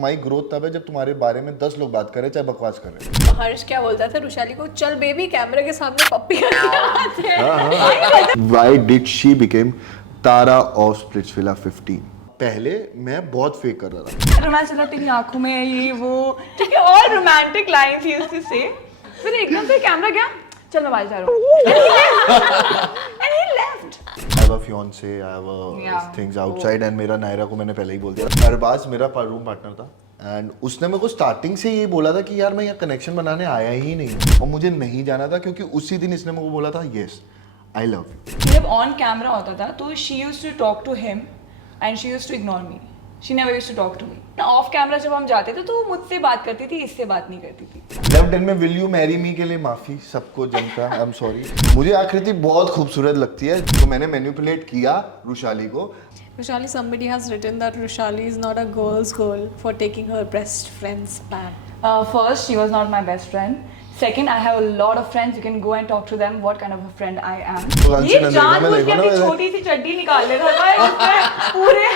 तुम्हारी ग्रोथ तब है जब तुम्हारे बारे में 10 लोग बात करें चाहे बकवास करें। हर्ष क्या बोलता था रुशाली को, चल बेबी कैमरे के सामने पप्पी करके Why did she became Tara of Splitsvilla 15? पहले मैं बहुत फेक कर रहा था। अरे मैं चला तेरी आंखों में ये वो ठीक है, ऑल रोमांटिक लाइंस ही उससे से, फिर एकदम से कैमरा गया, चल मैं बाहर जा रहा हूँ and he left. I have a fiance, I have a things outside and मेरा नायरा को मैंने पहले ही बोल दिया। अरबाज मेरा रूम पार्टनर था एंड उसने मेरे को स्टार्टिंग से ये बोला था कि यार मैं यहाँ कनेक्शन बनाने आया ही नहीं और मुझे नहीं जाना था क्योंकि उसी दिन इसने मेरे को बोला था यस आई लव यू। जब ऑन कैमरा होता था तो she used to talk to him and she used to ignore me. She never used to talk to me. Of camera जब हम जाते थे तो वो मुझसे बात करती थी, इससे बात नहीं करती थी। लेफ्ट एंड में विल यू मैरी मी के लिए माफी सबको जनता, आई एम सॉरी। मुझे आकृति बहुत खूबसूरत लगती है तो मैंने मैनिपुलेट किया रुशाली को। Rushali, somebody has written that Rushali is not a girl's girl for taking her best friend's man. First, she was not my best friend. Second, I have a lot of friends. You can go and talk to them what kind of a friend I am. ये जानबूझ के अपनी छोटी सी चड्डी निकाल लेता था इसमें पूरे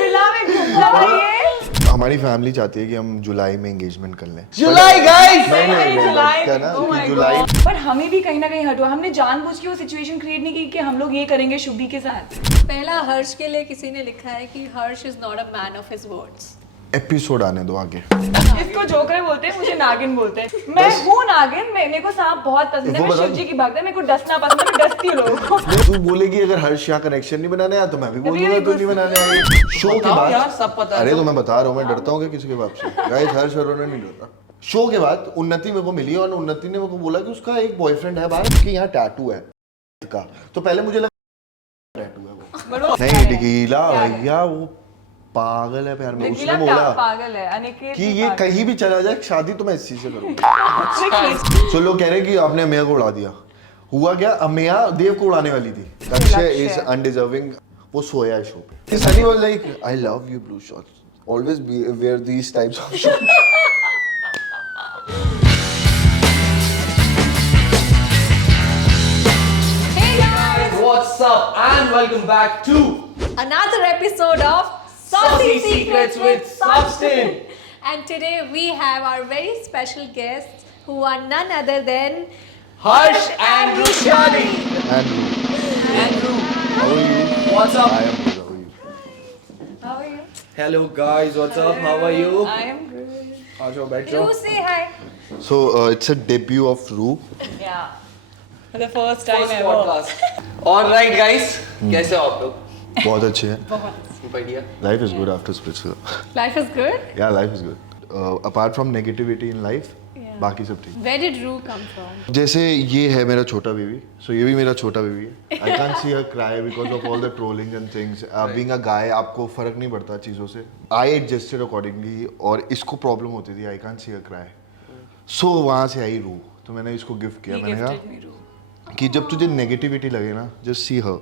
विला में घूमता था ये। हमारी फैमिली चाहती है कि हम जुलाई में एंगेजमेंट कर लें। जुलाई गाइस, नहीं क्या ना कि जुलाई। बट हमें भी कहीं ना कहीं हटवा, हमने जानबूझ के वो सिचुएशन क्रिएट नहीं की कि हम लोग ये करेंगे शुभी के साथ। पहला हर्ष के लिए किसी ने लिखा है कि Harsh is not a man of his words. Episode आने दो आगे। इसको जोकर बोलते हैं, मुझे नागिन बोलते हैं। मैं हूँ नागिन, मेरे को सांप बहुत पसंद है, मैं शिव जी की भक्त है, मेरे को डसना पसंद है, मैं डसती हूँ लोगों को। तू बोलेगी अगर हर्ष यहाँ कनेक्शन नहीं बनाने आया तो मैं भी बोल दूंगा तू नहीं बनाने आई। शो के बाद यार सब पता है। अरे तो मैं बता रहा हूँ मैं डरता हूँ क्या किसी के बाप से। गाइस हर्ष अरोड़ा नहीं डरता। शो के बाद उन्नति मेरे को मिली और उन्नति ने मेरे को बोला कि उसका एक बॉयफ्रेंड है बाहर, उसके यहाँ टैटू है का। तो पहले मुझे लगा टैटू है वो। नहीं टिकीला भैया वो पागल है प्यार में। उसने बोला पागल है अनिकेत कि ये कहीं भी चला जाए शादी तो मैं इसी से करूंगा। तो लोग कह रहे हैं कि आपने अमेया को उड़ा दिया। हुआ क्या, अमेया देव को उड़ाने वाली थी। लक्ष्य इज अनडिजर्विंग, वो सोया है शो पे। Sunny was like I love you blue shorts, always wear these types of shorts. Hey guys, What's up and welcome back to another episode of Saucy Secrets with Substin. And today we have our very special guests who are none other than Harsh and Rushali. Andrew, how are you? What's up? I am good. How are you? How are you? Hello guys, what's up? How are you? I am good. आ जाओ बैठ जाओ। You say hi. So it's a debut of Ru. Yeah. For the first time First ever. podcast. All right guys, कैसे हो आप लोग? बहुत अच्छे हैं। बढ़िया। Life is good after Splitsvilla. life is good. Yeah, life is good. Apart from negativity in life, Yeah. बाकी सब ठीक। Where did Ru come from? जैसे ये है मेरा छोटा बेबी, so ये भी मेरा छोटा बेबी है। I can't see her cry because of all the trolling and things. Being a guy, आपको फर्क नहीं पड़ता चीज़ों से। I adjusted accordingly और इसको प्रॉब्लम होती थी। I can't see her cry. So वहाँ से आई रू, तो मैंने इसको गिफ्ट किया। मैंने कहा कि जब तुझे नेगेटिविटी लगे ना, just see her.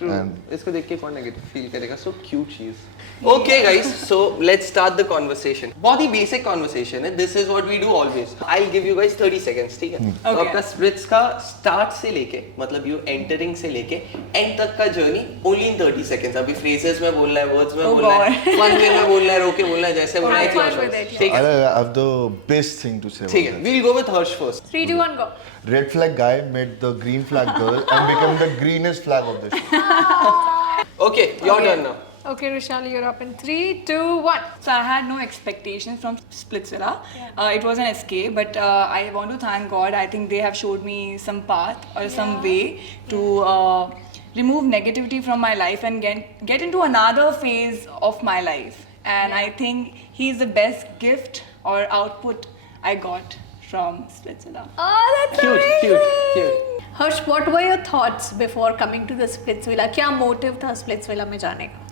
इसको देख के कौन नेगेटिव फील करेगा? So cute she is. Okay guys, so let's start the conversation. बहुत ही basic conversation है. This is what we do always. I'll give you guys 30 seconds, ठीक है? तो आपका splits का start से लेके, मतलब you entering से लेके end तक का journey only in 30 seconds. अभी phrases में बोलना है, words में बोलना है, fun way में बोलना है, रोके बोलना है, जैसे बोलना है, fun with it, ठीक है? I have the best thing to say. ठीक है. We'll go with Harsh first. 3, 2, 1, go. Red flag guy met the green flag girl and became the greenest flag of the show. Okay, your turn now. Okay, Rushali, you're up in 3, 2, 1. So I had no expectations from Splitsvilla. It was an escape, but I want to thank God. I think they have showed me some path or some way to remove negativity from my life and get into another phase of my life. And I think he's the best gift or output I got from Splitsvilla. Oh, that's Cute, amazing. cute. Harsh, what were your thoughts before coming to the Splitsvilla? क्या motive था Splitsvilla में जाने का?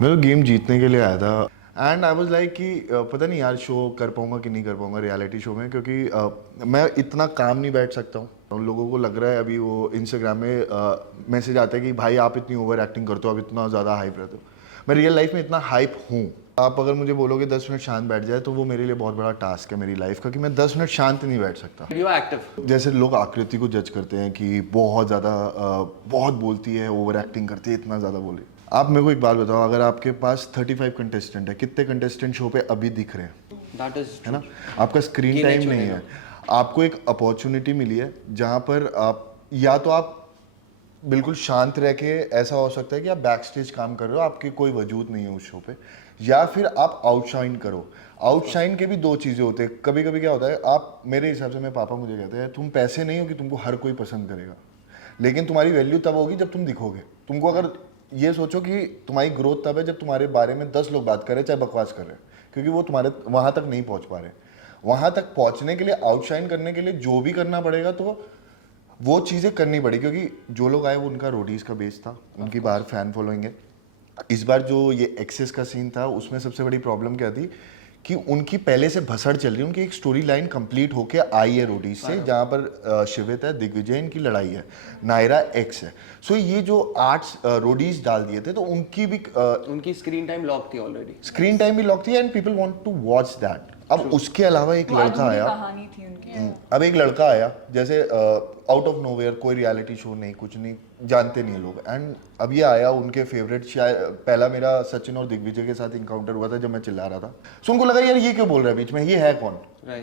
मैं तो game जीतने के लिए आया था एंड आई वाज लाइक कि पता नहीं यार शो कर पाऊंगा कि नहीं कर पाऊंगा रियलिटी शो में, क्योंकि मैं इतना काम नहीं बैठ सकता हूँ। उन लोगों को लग रहा है अभी वो इंस्टाग्राम में मैसेज आता है कि भाई आप इतनी ओवर एक्टिंग करते हो, आप इतना ज़्यादा हाइप रहते हो। मैं रियल लाइफ में इतना हाइप हूँ। आप अगर मुझे बोलोगे 10 मिनट शांत बैठ जाए तो वो मेरे लिए बहुत बड़ा टास्क है मेरी लाइफ का, कि मैं 10 मिनट शांत नहीं बैठ सकता। You are active. जैसे लोग आकृति को जज करते हैं कि बहुत ज़्यादा बहुत बोलती है, ओवर एक्टिंग करती है, इतना ज़्यादा बोले। आप मेरे को एक बात बताओ, अगर आपके पास 35 कंटेस्टेंट है, कितने कंटेस्टेंट शो पे अभी दिख रहे हैं? दैट इज है ना, आपका स्क्रीन टाइम नहीं है। आपको एक अपॉर्चुनिटी मिली है जहाँ पर आप या तो आप बिल्कुल शांत रह के, ऐसा हो सकता है कि आप बैक स्टेज काम कर रहे हो, आपके कोई वजूद नहीं है उस शो पे, या फिर आप आउटशाइन करो। आउटशाइन के भी दो चीज़ें होते हैं। कभी कभी क्या होता है, आप, मेरे हिसाब से, मेरे पापा मुझे कहते हैं, तुम पैसे नहीं हो कि तुमको हर कोई पसंद करेगा, लेकिन तुम्हारी वैल्यू तब होगी जब तुम दिखोगे। तुमको अगर ये सोचो कि तुम्हारी ग्रोथ तब है जब तुम्हारे बारे में 10 लोग बात कर रहे हैं, चाहे बकवास कर रहे हैं, क्योंकि वो तुम्हारे वहाँ तक नहीं पहुँच पा रहे। वहाँ तक पहुँचने के लिए, आउटशाइन करने के लिए जो भी करना पड़ेगा, तो वो चीज़ें करनी पड़ी, क्योंकि जो लोग आए वो उनका रोडीज़ का बेस था, उनकी बाहर फैन फॉलोइंग है। इस बार जो ये एक्सेस का सीन था, उसमें सबसे बड़ी प्रॉब्लम क्या थी कि उनकी पहले से भसड़ चल रही है, उनकी एक स्टोरी लाइन कंप्लीट होके आई है रोडीज से, जहाँ पर शिवित है, दिग्विजय, इनकी लड़ाई है, नायरा एक्स है। सो ये जो 8 रोडीज डाल दिए थे, तो उनकी भी उनकी स्क्रीन टाइम लॉक थी ऑलरेडी, स्क्रीन टाइम भी लॉक थी, and people want to watch that. अब उसके अलावा एक लड़का आया, कहानी थी उनकी। अब एक लड़का आया, जैसे आउट ऑफ नोवेयर, कोई रियलिटी शो नहीं, कुछ नहीं, जानते नहीं लोग, एंड अब ये आया, उनके फेवरेट, शायद पहला मेरा सचिन और दिग्विजय के साथ इनकाउंटर हुआ था जब मैं चिल्ला रहा था। सो उनको लगा यार ये क्यों बोल रहा है बीच में, ये है कौन,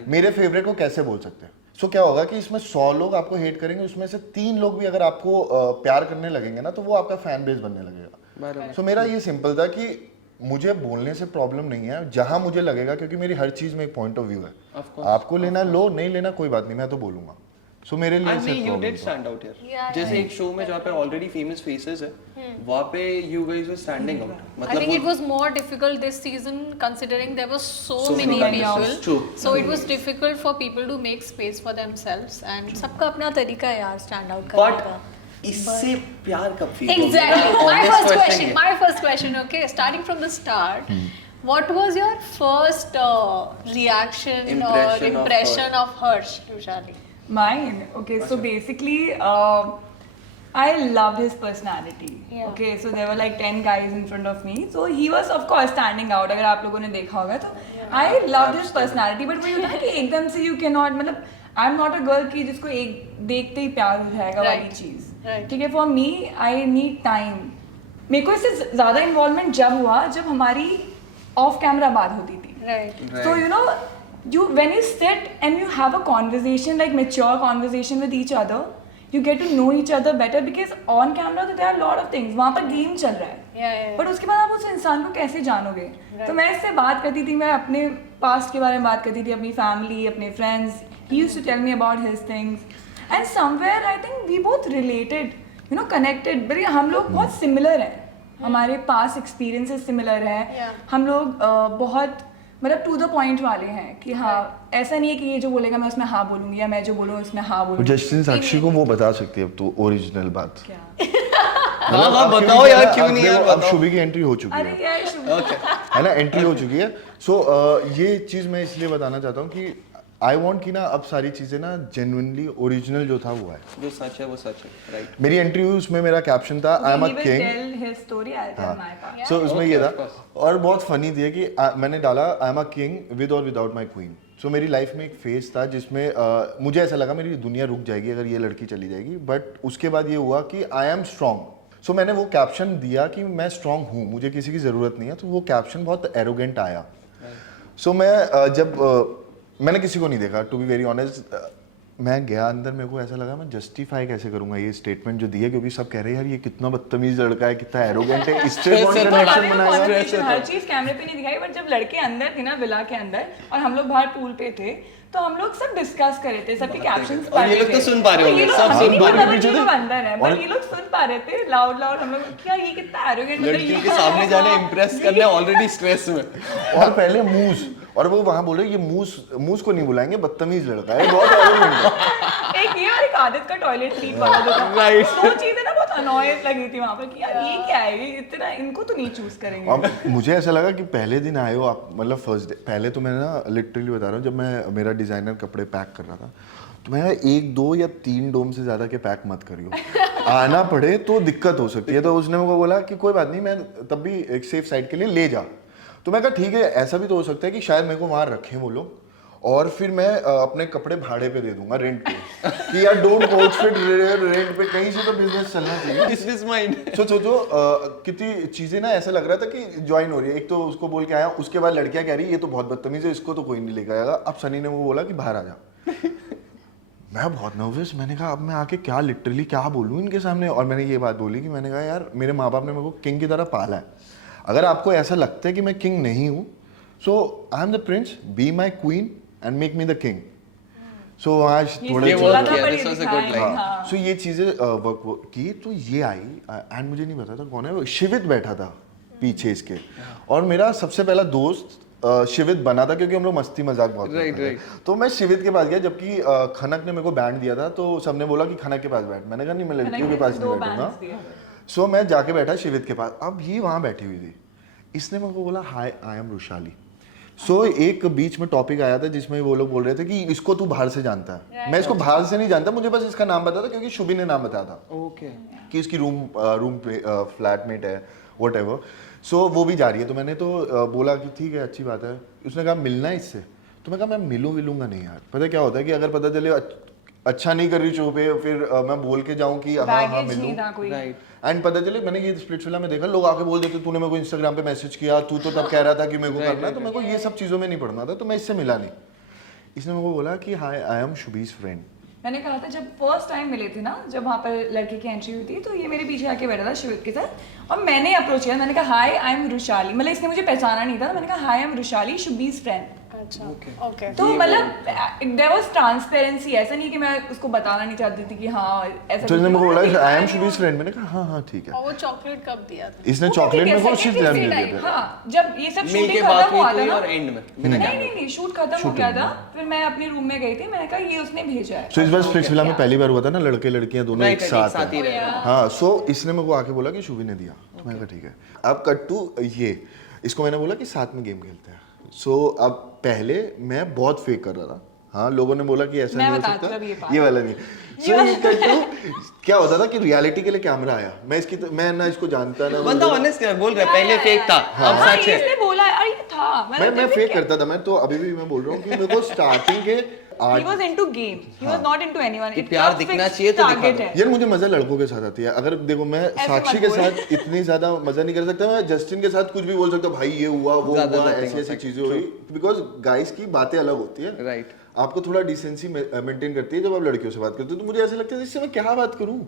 मेरे फेवरेट को कैसे बोल सकते हैं। सो क्या होगा कि इसमें 100 लोग आपको हेट करेंगे, उसमें से 3 लोग भी अगर आपको प्यार करने लगेंगे ना, तो वो आपका फैन बेस बनने लगेगा। सो मेरा ये सिंपल था कि मुझे बोलने से प्रॉब्लम नहीं है, जहां मुझे लगेगा, क्योंकि मेरी हर चीज में एक पॉइंट ऑफ व्यू है। आपको लेना लो, नहीं लेना कोई बात नहीं, मैं तो बोलूंगा। सो मेरे लिए and you did stand out here. जैसे एक शो में जहाँ पे ऑलरेडी फेमस फेसेस है, वहाँ पे you guys were standing out. I think it was more difficult this season considering there were so many people. True. So it was difficult for people to make space for themselves, and सबका अपना तरीका है यार stand out करने But का. इससे प्यार कब feel Exactly. My first question. Okay, starting from the start. What was your first reaction or impression of Harsh, Rushali? Mine. Okay, so basically, I loved his personality. Yeah. Okay, so there were like 10 guys in front of me. So he was of course standing out. अगर आप लोगों ने देखा होगा तो I loved his personality. But वही होता है कि एकदम से you cannot, मतलब I'm not a girl की जिसको एक देखते ही प्यार हो जाएगा वाली चीज़. ठीक है, for me I need time. मेरे को इससे ज़्यादा इन्वॉल्वमेंट जब हुआ जब हमारी ऑफ कैमरा बात होती थी। So you know, you when you sit and you have a conversation, like mature conversation with each other, you get to know each other better, because on camera तो there are a lot of things, वहाँ पर game चल रहा है, but उसके बाद आप उस इंसान को कैसे जानोगे। तो मैं इससे बात करती थी, मैं अपने पास्ट के बारे में बात करती थी, अपनी फैमिली, अपने friends, he used to tell me about his things, and somewhere I think we both related, you know, connected, but हम लोग बहुत similar हैं, हमारे पास एक्सपीरियंसेस सिमिलर है, हम लोग बहुत मतलब टू द पॉइंट वाले हैं कि हाँ, ऐसा नहीं है कि ये जो बोलेगा मैं उसमें हाँ बोलूंगी, या मैं जो बोलूँ उसमें हाँ बोलूंगी। जस्टिन साक्षी को वो बता सकती है अब तो ओरिजिनल बात। क्या? हाँ बताओ यार, क्यों नहीं यार, अब शुभी की एंट्री हो चुकी अरे है, यार शुभ है ना, एंट्री हो चुकी है। सो ये चीज़ मैं इसलिए बताना चाहता हूँ कि आई वॉन्ट कि ना अब सारी चीज़ें ना जेन्युइनली ओरिजिनल जो था वो है, जो सच है वो सच है, राइट। मेरी एंट्री हुई, उसमें मेरा कैप्शन था I am a king, tell his story, I tell my part. So उसमें ये था, और बहुत फनी थी कि मैंने डाला आई एम अ किंग विद और विदाउट माई क्वीन। सो मेरी लाइफ में एक फेज था जिसमें मुझे ऐसा लगा मेरी दुनिया रुक जाएगी अगर ये लड़की चली जाएगी, बट उसके बाद ये हुआ कि आई एम स्ट्रॉन्ग। सो मैंने वो कैप्शन दिया कि मैं स्ट्रॉन्ग हूँ, मुझे किसी की ज़रूरत नहीं है, तो वो कैप्शन बहुत एरोगेंट आया। सो मैं जब मैंने किसी को नहीं देखा, टू बी वेरी ऑनेस्ट, मैं गया अंदर, मेरे को ऐसा लगा मैं जस्टिफाई कैसे करूंगा ये स्टेटमेंट जो दी है, क्योंकि सब कह रहे हैं यार ये कितना बदतमीज लड़का है, कितना एरोगेंट है, इससे कौन कनेक्शन बनाएगा। हर चीज कैमरे पे नहीं दिखाई, बट जब लड़के अंदर थे ना विला के अंदर और हम लोग बाहर पूल पे थे, तो हम लोग सब डिस्कस कर रहे थे, सबके कैप्शंस और ये लोग तो सुन पा रहे होंगे, सब सुन पा रहे होंगे, ये लोग अंदर है, बट ये लोग सुन पा रहे थे लाउड लाउड। हम लोग क्या ये कितना एरोगेंट, लड़कियों के सामने जाना, इम्प्रेस करना, ऑलरेडी स्ट्रेस में। और पहले मूस, और वो वहां बोले ये मूस को नहीं बुलाएंगे, बदतमीज लड़का है, बहुत एरोगेंट है। एक ये और एक आदत का टॉयलेट सीट वाला जो था, राइट, दो चीजें ना बहुत अनॉयंस लगी थी वहां पर कि यार ये क्या है, ये इतना, इनको तो नहीं चूज करेंगे। अब मुझे ऐसा लगा कि पहले दिन आए हो आप, मतलब फर्स्ट डे, पहले तो मैं ना लिटरली बता रहा हूँ, जब मैं मेरा डिजाइनर कपड़े पैक कर रहा था, तो मैं 1, 2 या 3 डोम से ज़्यादा के पैक मत करियो, आना पड़े तो दिक्कत हो सकती है। तो उसने मुझे बोला कि कोई बात नहीं, मैं तब भी एक सेफ साइड के लिए ले जा। तो मैं कहा ठीक है, ऐसा भी तो हो सकता है कि शायद मेरे को वहाँ रखें वो लोग, और फिर मैं अपने कपड़े भाड़े पे दे दूंगा रेंट पे कि यार डोंट आउटफिट रेंट पे, कहीं से तो बिजनेस चलना चाहिए। Business mind. सोचो कितनी चीजें ना ऐसा लग रहा था कि ज्वाइन हो रही है। एक तो उसको बोल के आया, उसके बाद लड़कियां कह रही ये तो बहुत बदतमीज है, इसको तो कोई नहीं लेकर आएगा। अब सनी ने वो बोला कि बाहर आ जा। मैं बहुत नर्वस, मैंने कहा अब मैं आके क्या लिटरली क्या बोलूँ इनके सामने। और मैंने ये बात बोली कि मैंने कहा यार मेरे माँ बाप ने मेरे को किंग की तरह पाला है, अगर आपको ऐसा लगता है कि मैं किंग नहीं हूँ, so I am the prince, be my queen and make me the king. So आज थोड़े सो ये चीजें वर्क की, तो ये आई एंड मुझे नहीं पता था कौन है वो। शिवित बैठा था पीछे इसके, और मेरा सबसे पहला दोस्त शिवित बना था क्योंकि हम लोग मस्ती मजाक बहुत करते थे। तो मैं शिवित के पास गया, जबकि खनक ने मेरे को बैंड दिया था, तो सबने बोला कि खनक के पास बैठ। मैंने कहा नहीं मैं लड़कियों के पास नहीं बैठूंगा। सो मैं जाके बैठा शिवित के पास। अब ये वहां बैठी हुई थी, इसने मेरे को बोला हाय आई एम रुशाली। सो एक बीच में टॉपिक आया था जिसमें वो लोग बोल रहे थे कि इसको तू बाहर से जानता है। मैं इसको बाहर से नहीं जानता, मुझे बस इसका नाम पता था क्योंकि शुभी ने नाम बताया था कि इसकी रूम पे फ्लैटमेट है व्हाटएवर। सो वो भी जा रही है, तो मैंने तो बोला कि ठीक है अच्छी बात है। उसने कहा मिलना है इससे, तो मैं कहा मैं मिलूंगा नहीं यार। पता क्या होता है कि अगर पता चले अच्छा नहीं कर रही शो पे, फिर मैं बोल के जाऊं कि हाँ मिलूं, एंड पता चले मैंने ये स्प्लिट्स विला में देखा, लोग आके बोल देते तूने मेरे को इंस्टाग्राम पे मैसेज किया, तू तो तब कह रहा था कि मेरे को करना है। तो मेरे को ये सब चीजों में नहीं पढ़ना था, तो मैं इससे मिला नहीं। इसने मेरे को बोला कि हाय आई एम शुभीज फ्रेंड। मैंने कहा था जब फर्स्ट टाइम मिले थे ना, जब वहाँ पर लड़के की एंट्री हुई थी, तो ये मेरे पीछे आके बैठा था शिवित के साथ, और मैंने अप्रोच किया। मैंने कहा हाय आई एम रुशाली, मतलब इसने मुझे पहचाना नहीं था। मैंने कहा हाय आई एम रुशाली शुभीज फ्रेंड। अच्छा ओके। तो मतलब देयर वाज ट्रांसपेरेंसी, ऐसा नहीं कि मैं उसको बताना नहीं चाहती थी कि हाँ ऐसा। तो इसने मेरे को बोला आई एम शुभीज फ्रेंड। मैंने कहा हाँ ठीक है। और वो चॉकलेट कब दिया था? इसने चॉकलेट मेरे को सिर्फ जब दिया था। हाँ जब ये सब मिल के शूटिंग बात खत्म हुआ हुई था ना, और एंड में नहीं शूट खत्म हो गया था, फिर मैं अपने रूम में गई थी। मैंने कहा ये उसने भेजा है। सो इस बार स्प्लिट्स विला में पहली बार हुआ था ना, लड़के लड़कियां दोनों एक साथ ही रहे। हाँ, सो इसने मेरे को आके बोला कि शुभी ने दिया, तो मैंने कहा ठीक है। अब कट टू ये, इसको मैंने बोला कि साथ में गेम खेलते हैं। सो अब पहले मैं बहुत फेक कर रहा था। हाँ, लोगों ने बोला कि ऐसा नहीं हो सकता, ये वाला नहीं। सो ये कट टू क्या होता था कि रियलिटी के लिए कैमरा आया, मैं ना इसको जानता ना, बंदा ऑनेस्ट है, बोल रहा है पहले फेक था, अब सच है। इसने बोला अरे ये था, मैं फेक करता था। मैं तो अभी भी मैं बोल रहा हूँ कि मेरे को स्टार्टिंग के he was into game, he was not into anyone. कि प्यार दिखना चाहिए तो दिखा। यार मुझे मजा लड़कों के साथ आती है। अगर देखो मैं साक्षी के साथ इतनी ज्यादा मजा नहीं कर सकता, मैं जस्टिन के साथ कुछ भी बोल सकता हूँ, भाई ये हुआ वो हुआ, ऐसी ऐसी चीजें हुई, बिकॉज गाइस की बातें अलग होती है। राइट, आपको थोड़ा डिसेंसी मेंटेन करती है जब आप लड़कियों से बात करते हो। तो मुझे ऐसा लगता है इससे मैं क्या बात करूं,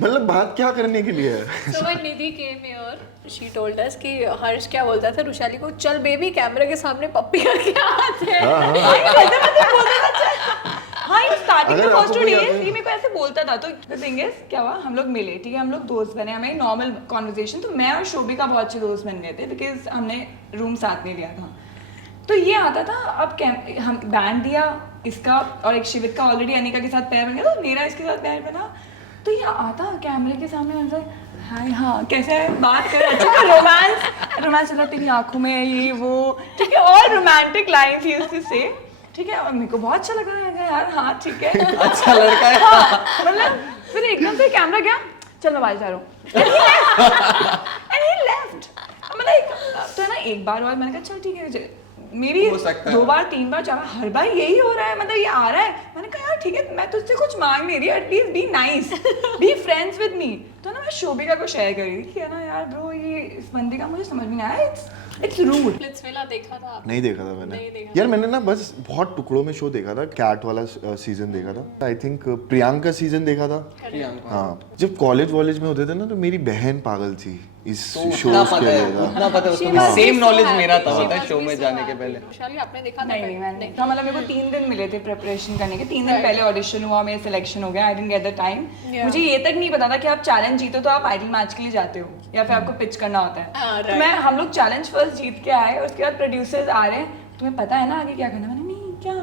मतलब बात क्या करने के लिए है। So when Nidhi came here, she told us कि हर्ष क्या बोलता था रुशाली को, चल बेबी कैमरे के सामने पप्पी करके आते हैं। हाँ ये स्टार्टिंग के फर्स्ट 2 डेज ये मेरे को ऐसे बोलता था। तो द थिंग इज क्या हुआ, हम लोग मिले, ठीक है, हम लोग दोस्त बने, हमें नॉर्मल कॉन्वर्सेशन। तो मैं और शोभी का बहुत अच्छे दोस्त बन गए थे बिकॉज हमने रूम साथ में लिया था। तो ये आता था, अब हम बैंड दिया इसका, और एक शिवित का ऑलरेडी अनिका के साथ पैर बन गया, तो मेरा इसके साथ पैर बना। तो ये आता कैमरे के सामने, हाय हाँ कैसे है, बात कर, अच्छा रोमांस चला तेरी आंखों में ये वो, ठीक है, और रोमांटिक लाइन्स ही उससे से, ठीक है। और मेरे को बहुत अच्छा लगा यार, हाँ ठीक है, अच्छा लड़का है। हाँ, मतलब फिर एकदम से कैमरा गया, चल मैं बाहर जा रहा हूँ, एंड ही लेफ्ट। मतलब तो है ना, एक बार और मैंने कहा चल ठीक है, मे बी 2 बार 3 बार 4 बार, हर बार यही हो रहा है, मतलब ये आ रहा है। मैंने कहा यार ठीक है, मैं तुझसे कुछ मांग नहीं रही, at least be nice, be friends with me. तो ना मैं शोभिका को शेयर कर रही थी कि है ना यार ब्रो, ये इस बंदे का मुझे समझ में नहीं आया, इट्स रूड। स्प्लिट्स विला देखा था आपने? नहीं देखा था मैंने यार, मैंने ना बस बहुत टुकड़ों में शो देखा था। कैट वाला सीजन देखा था, आई थिंक प्रियांका का सीजन देखा था। हाँ, जब कॉलेज वॉलेज में होते थे ना, तो मेरी बहन पागल थी इस शो के लिए। उतना पता है उसको, सेम नॉलेज मेरा था पता है शो में जाने के पहले। रुशाली आपने देखा था? नहीं मैंने तो मतलब मेरे को 3 दिन मिले थे प्रिपरेशन करने के। 3 दिन पहले ऑडिशन हुआ, मेरा सिलेक्शन हो गया, I didn't get the time. मुझे ये तक नहीं पता था कि आप चैलेंज जीतो तो आप आइडल मैच के लिए जाते हो या फिर आपको पिच करना होता है। तो हम लोग चैलेंज फर्स्ट जीत के आए, उसके बाद प्रोड्यूसर्स आ रहे हैं, तुम्हें पता है ना आगे क्या करना? मैंने नहीं क्या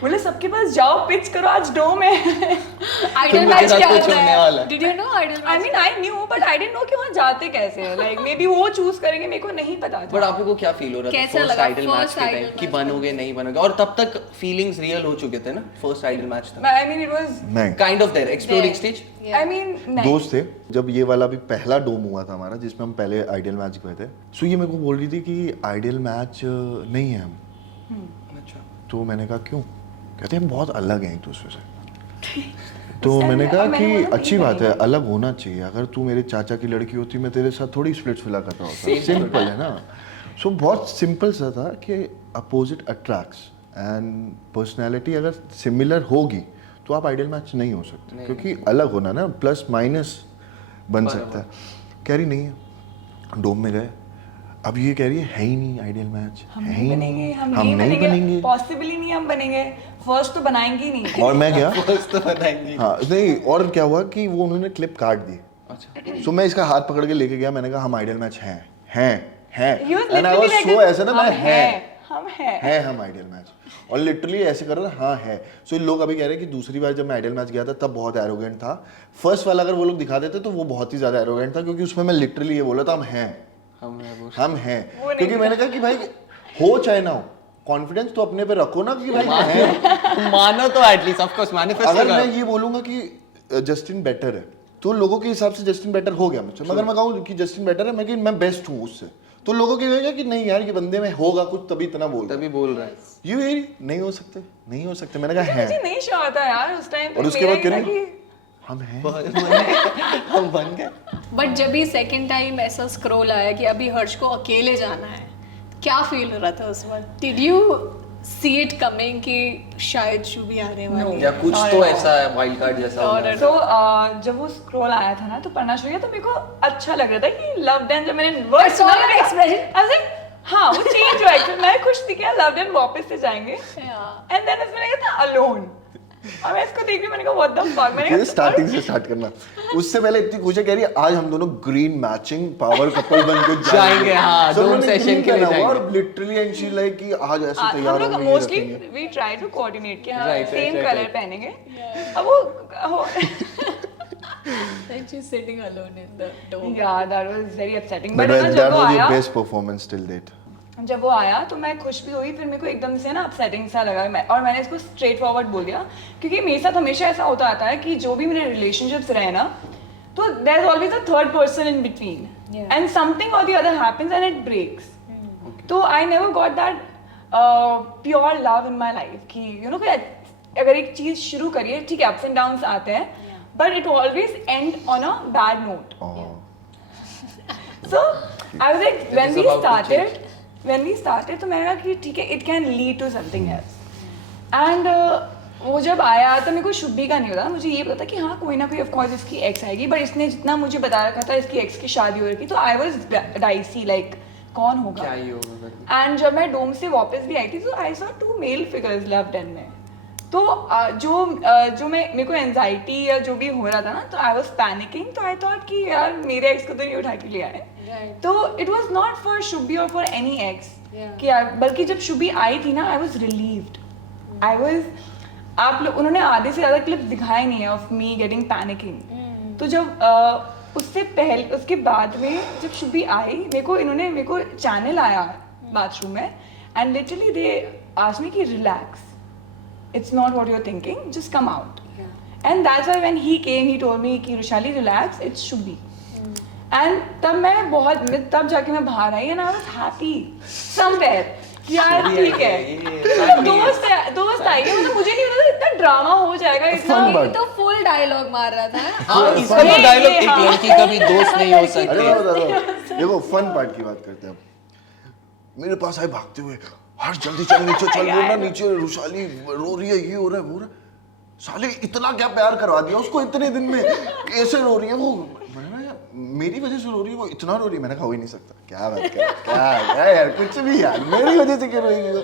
बोले सबके पास जाओ पिच करो, आज डोम है। आइडल मैच क्या होता है? Did you know ideal match? I mean I knew but I didn't know कि वहाँ जाते कैसे हैं, like maybe वो चूज करेंगे, मेरे को नहीं पता था। बट आपको क्या फील हो रहा था फर्स्ट आइडल मैच के टाइम कि बनोगे नहीं बनोगे, और तब तक फीलिंग्स रियल हो चुके थे ना फर्स्ट आइडल मैच तक? I mean it was kind of their exploring stage. I mean दोस्त थे जब ये वाला भी पहला डोम हुआ था हमारा, जिसमें हम पहले आइडियल मैच गए थे। सो ये मेरे को बोल रही थी कि आइडियल मैच नहीं है हम, अच्छा तो मैंने कहा क्यों? कहते हम बहुत अलग हैं एक दूसरे से। तो मैंने कहा कि अच्छी बात है, अलग होना चाहिए। अगर तू मेरे चाचा की लड़की होती मैं तेरे साथ थोड़ी स्प्लिट्स विला कर रहा होता। सिंपल है ना। सो बहुत सिंपल सा था कि अपोजिट अट्रैक्ट्स एंड पर्सनैलिटी अगर सिमिलर होगी तो आप आइडियल मैच नहीं हो सकते, क्योंकि अलग होना ना प्लस माइनस बन सकता है। कह रही नहीं है, डोम में गए, अब ये कह रही है ही नहीं आइडियल मैच, हम है नहीं ही बनेंगे, नहीं, हम हम नहीं बनेंगे। पॉसिबली नहीं हम बनेंगे, फर्स्ट तो बनाएंगे ही नहीं। और मैं गया, फर्स्ट तो बताएंगे। हाँ नहीं, और क्या हुआ कि वो उन्होंने क्लिप काट दी। अच्छा सो मैं इसका हाथ पकड़ के लेके गया, मैंने कहा हम आइडियल मैच हैं He was and I literally was like so this, ऐसे ना, मैं हम हैं है हम आइडियल मैच, और लिटरली ऐसे कर रहा था, हाँ है। सो लोग अभी कह रहे हैं कि दूसरी बार जब मैं आइडियल मैच गया था तब बहुत एरोगेंट था। फर्स्ट वाला अगर वो लोग दिखा देते तो वो बहुत ही ज्यादा एरोगेंट था, क्योंकि उसमें मैं लिटरली ये बोला था हम हैं, हम है वो क्योंकि मैंने कहा कि भाई हो चाहे ना हो, कॉन्फिडेंस तो अपने पे रखो ना कि भाई है। मानो तो एटलीस्ट ऑफ कोर्स मैनिफेस्ट अगर मैं ये बोलूंगा कि जस्टिन बेटर है तो लोगों के हिसाब से जस्टिन बेटर हो गया मुझसे, मगर मैं कहूँ कि जस्टिन बेटर है, मैं बेस्ट हूँ उससे, तो लोगों की लगेगा कि नहीं यार ये बंदे में होगा कुछ तभी इतना बोल रहा है। तभी बोल रहा है। ये नहीं हो सकते, नहीं हो सकते। मैंने कहा मुझे है, नहीं श्योर था यार उस टाइम पे। और उसके मेरा बाद ये था करें कि हम हैं। हम बन गए। बट जब भी सेकंड टाइम ऐसा स्क्रॉल आया कि अभी हर्ष को अकेले जाना है, क्या फील हो रहा था उस वक्त? Did you see it coming कि शायद शुभी आने वाली है? या कुछ तो ऐसा है वाइल्ड कार्ड जैसा होना है। तो जब वो स्क्रॉल आया था ना तो पढ़ना शुरू किया तो मेरे को अच्छा लग रहा था कि लव डन। जब मैंने word saw your expression. I was like हाँ वो चेंज हुआ एक्चुअली। मैं खुश थी कि लव डन वापस से जाएंगे। Yeah. एंड देन उसमें लगा था अलोन, और मैं इसको देख रही मैंने कहा व्हाट द फक। मैंने ये कहा स्टार्टिंग से स्टार्ट करना। उससे पहले इतनी खुश है, कह रही है आज हम दोनों ग्रीन मैचिंग पावर कपल बन के जाएंगे, हाँ, So दो उन्होंने सेशन green के लिए पहना हुआ, जाएंगे। और लिटरली एंड शी लाइक कि आज ऐसे हम तैयार लोग होंगे, मोस्टली ये रखेंगे। वी ट्राई टू कोऑर्डिनेट कि हाँ Right, same right, colour right. पहनेंगे। अब वो Then she's sitting alone in the dome. yeah that was very upsetting But but ना that जब वो was your आया, best performance till date. जब वो आया तो मैं खुश भी हुई, फिर मेरे को एकदम से ना अपसेटिंग सा लगा। और मैंने इसको स्ट्रेट फॉरवर्ड बोल दिया, क्योंकि मेरे साथ हमेशा ऐसा होता आता है कि जो भी मेरे रिलेशनशिप्स रहे ना तो there is always a third person in between and something और the other happens and it breaks. तो I never got that pure love in my life कि यू नो अगर एक चीज शुरू करिए, ठीक है अप्स एंड डाउन्स आते हैं, but it always and on a bad note. Oh. So I was like, That is about to change. when we started, तो मैंने कहा कि ठीक है, it can lead to something else. And वो जब आया तो मेरे को शुभी का नहीं पता, मुझे ये पता था कि हाँ कोई ना कोई of course इसकी ex आएगी, but इसने जितना मुझे बता रखा था इसकी ex की शादी हो रही थी, तो I was dicey like कौन होगा? क्या ही होगा? एंड जब मैं डोम से वापस भी आई थी तो I saw 2 male figures love den में। तो जो मेरे को एंजाइटी या जो भी हो रहा था ना, तो आई वाज पैनिकिंग। तो आई थॉट कि यार मेरे एक्स को तो नहीं उठा के ले आए। तो it was not for Shubhi और फॉर एनी एक्स कि यार, बल्कि जब शुभी आई थी ना I was relieved. I was आप लोग उन्होंने आधे से ज़्यादा क्लिप्स दिखाए नहीं है ऑफ मी गेटिंग पैनिकिंग। तो जब उससे पहले उसके बाद में जब शुभी आई, मेरे को चैनल आया बाथरूम में and literally they asked me कि relax, it's not what you're thinking, just come out. And that's why when he came, he told me कि Rushali relax, it should be. And तब जाके मैं बाहर आई and I was happy somewhere कि यार ठीक है, दोस्त आई है। मतलब मुझे नहीं पता इतना ड्रामा हो जाएगा, इतना Fun part. तो फुल डायलॉग मार रहा था। हाँ, इसका तो डायलॉग एक हाँ। लड़की का भी दोस्त नहीं हो अरे सकती। मैं बता रहा हूँ, देखो फन पार्ट की बात करते हैं। मेरे पास आए भागते हुए, हर जल्दी चल नीचे चल, वो ना नीचे रुशाली रो रही है, ये हो रहा है वो हो रहा है। साले इतना क्या प्यार करवा दिया उसको इतने दिन में, कैसे रो रही है वो? मैंने कहा यार मेरी वजह से रो रही है वो, इतना रो रही है। मैंने कहा हो ही नहीं सकता, क्या बात कर, क्या यार कुछ भी यार, मेरी वजह से क्यों रोएगी वो?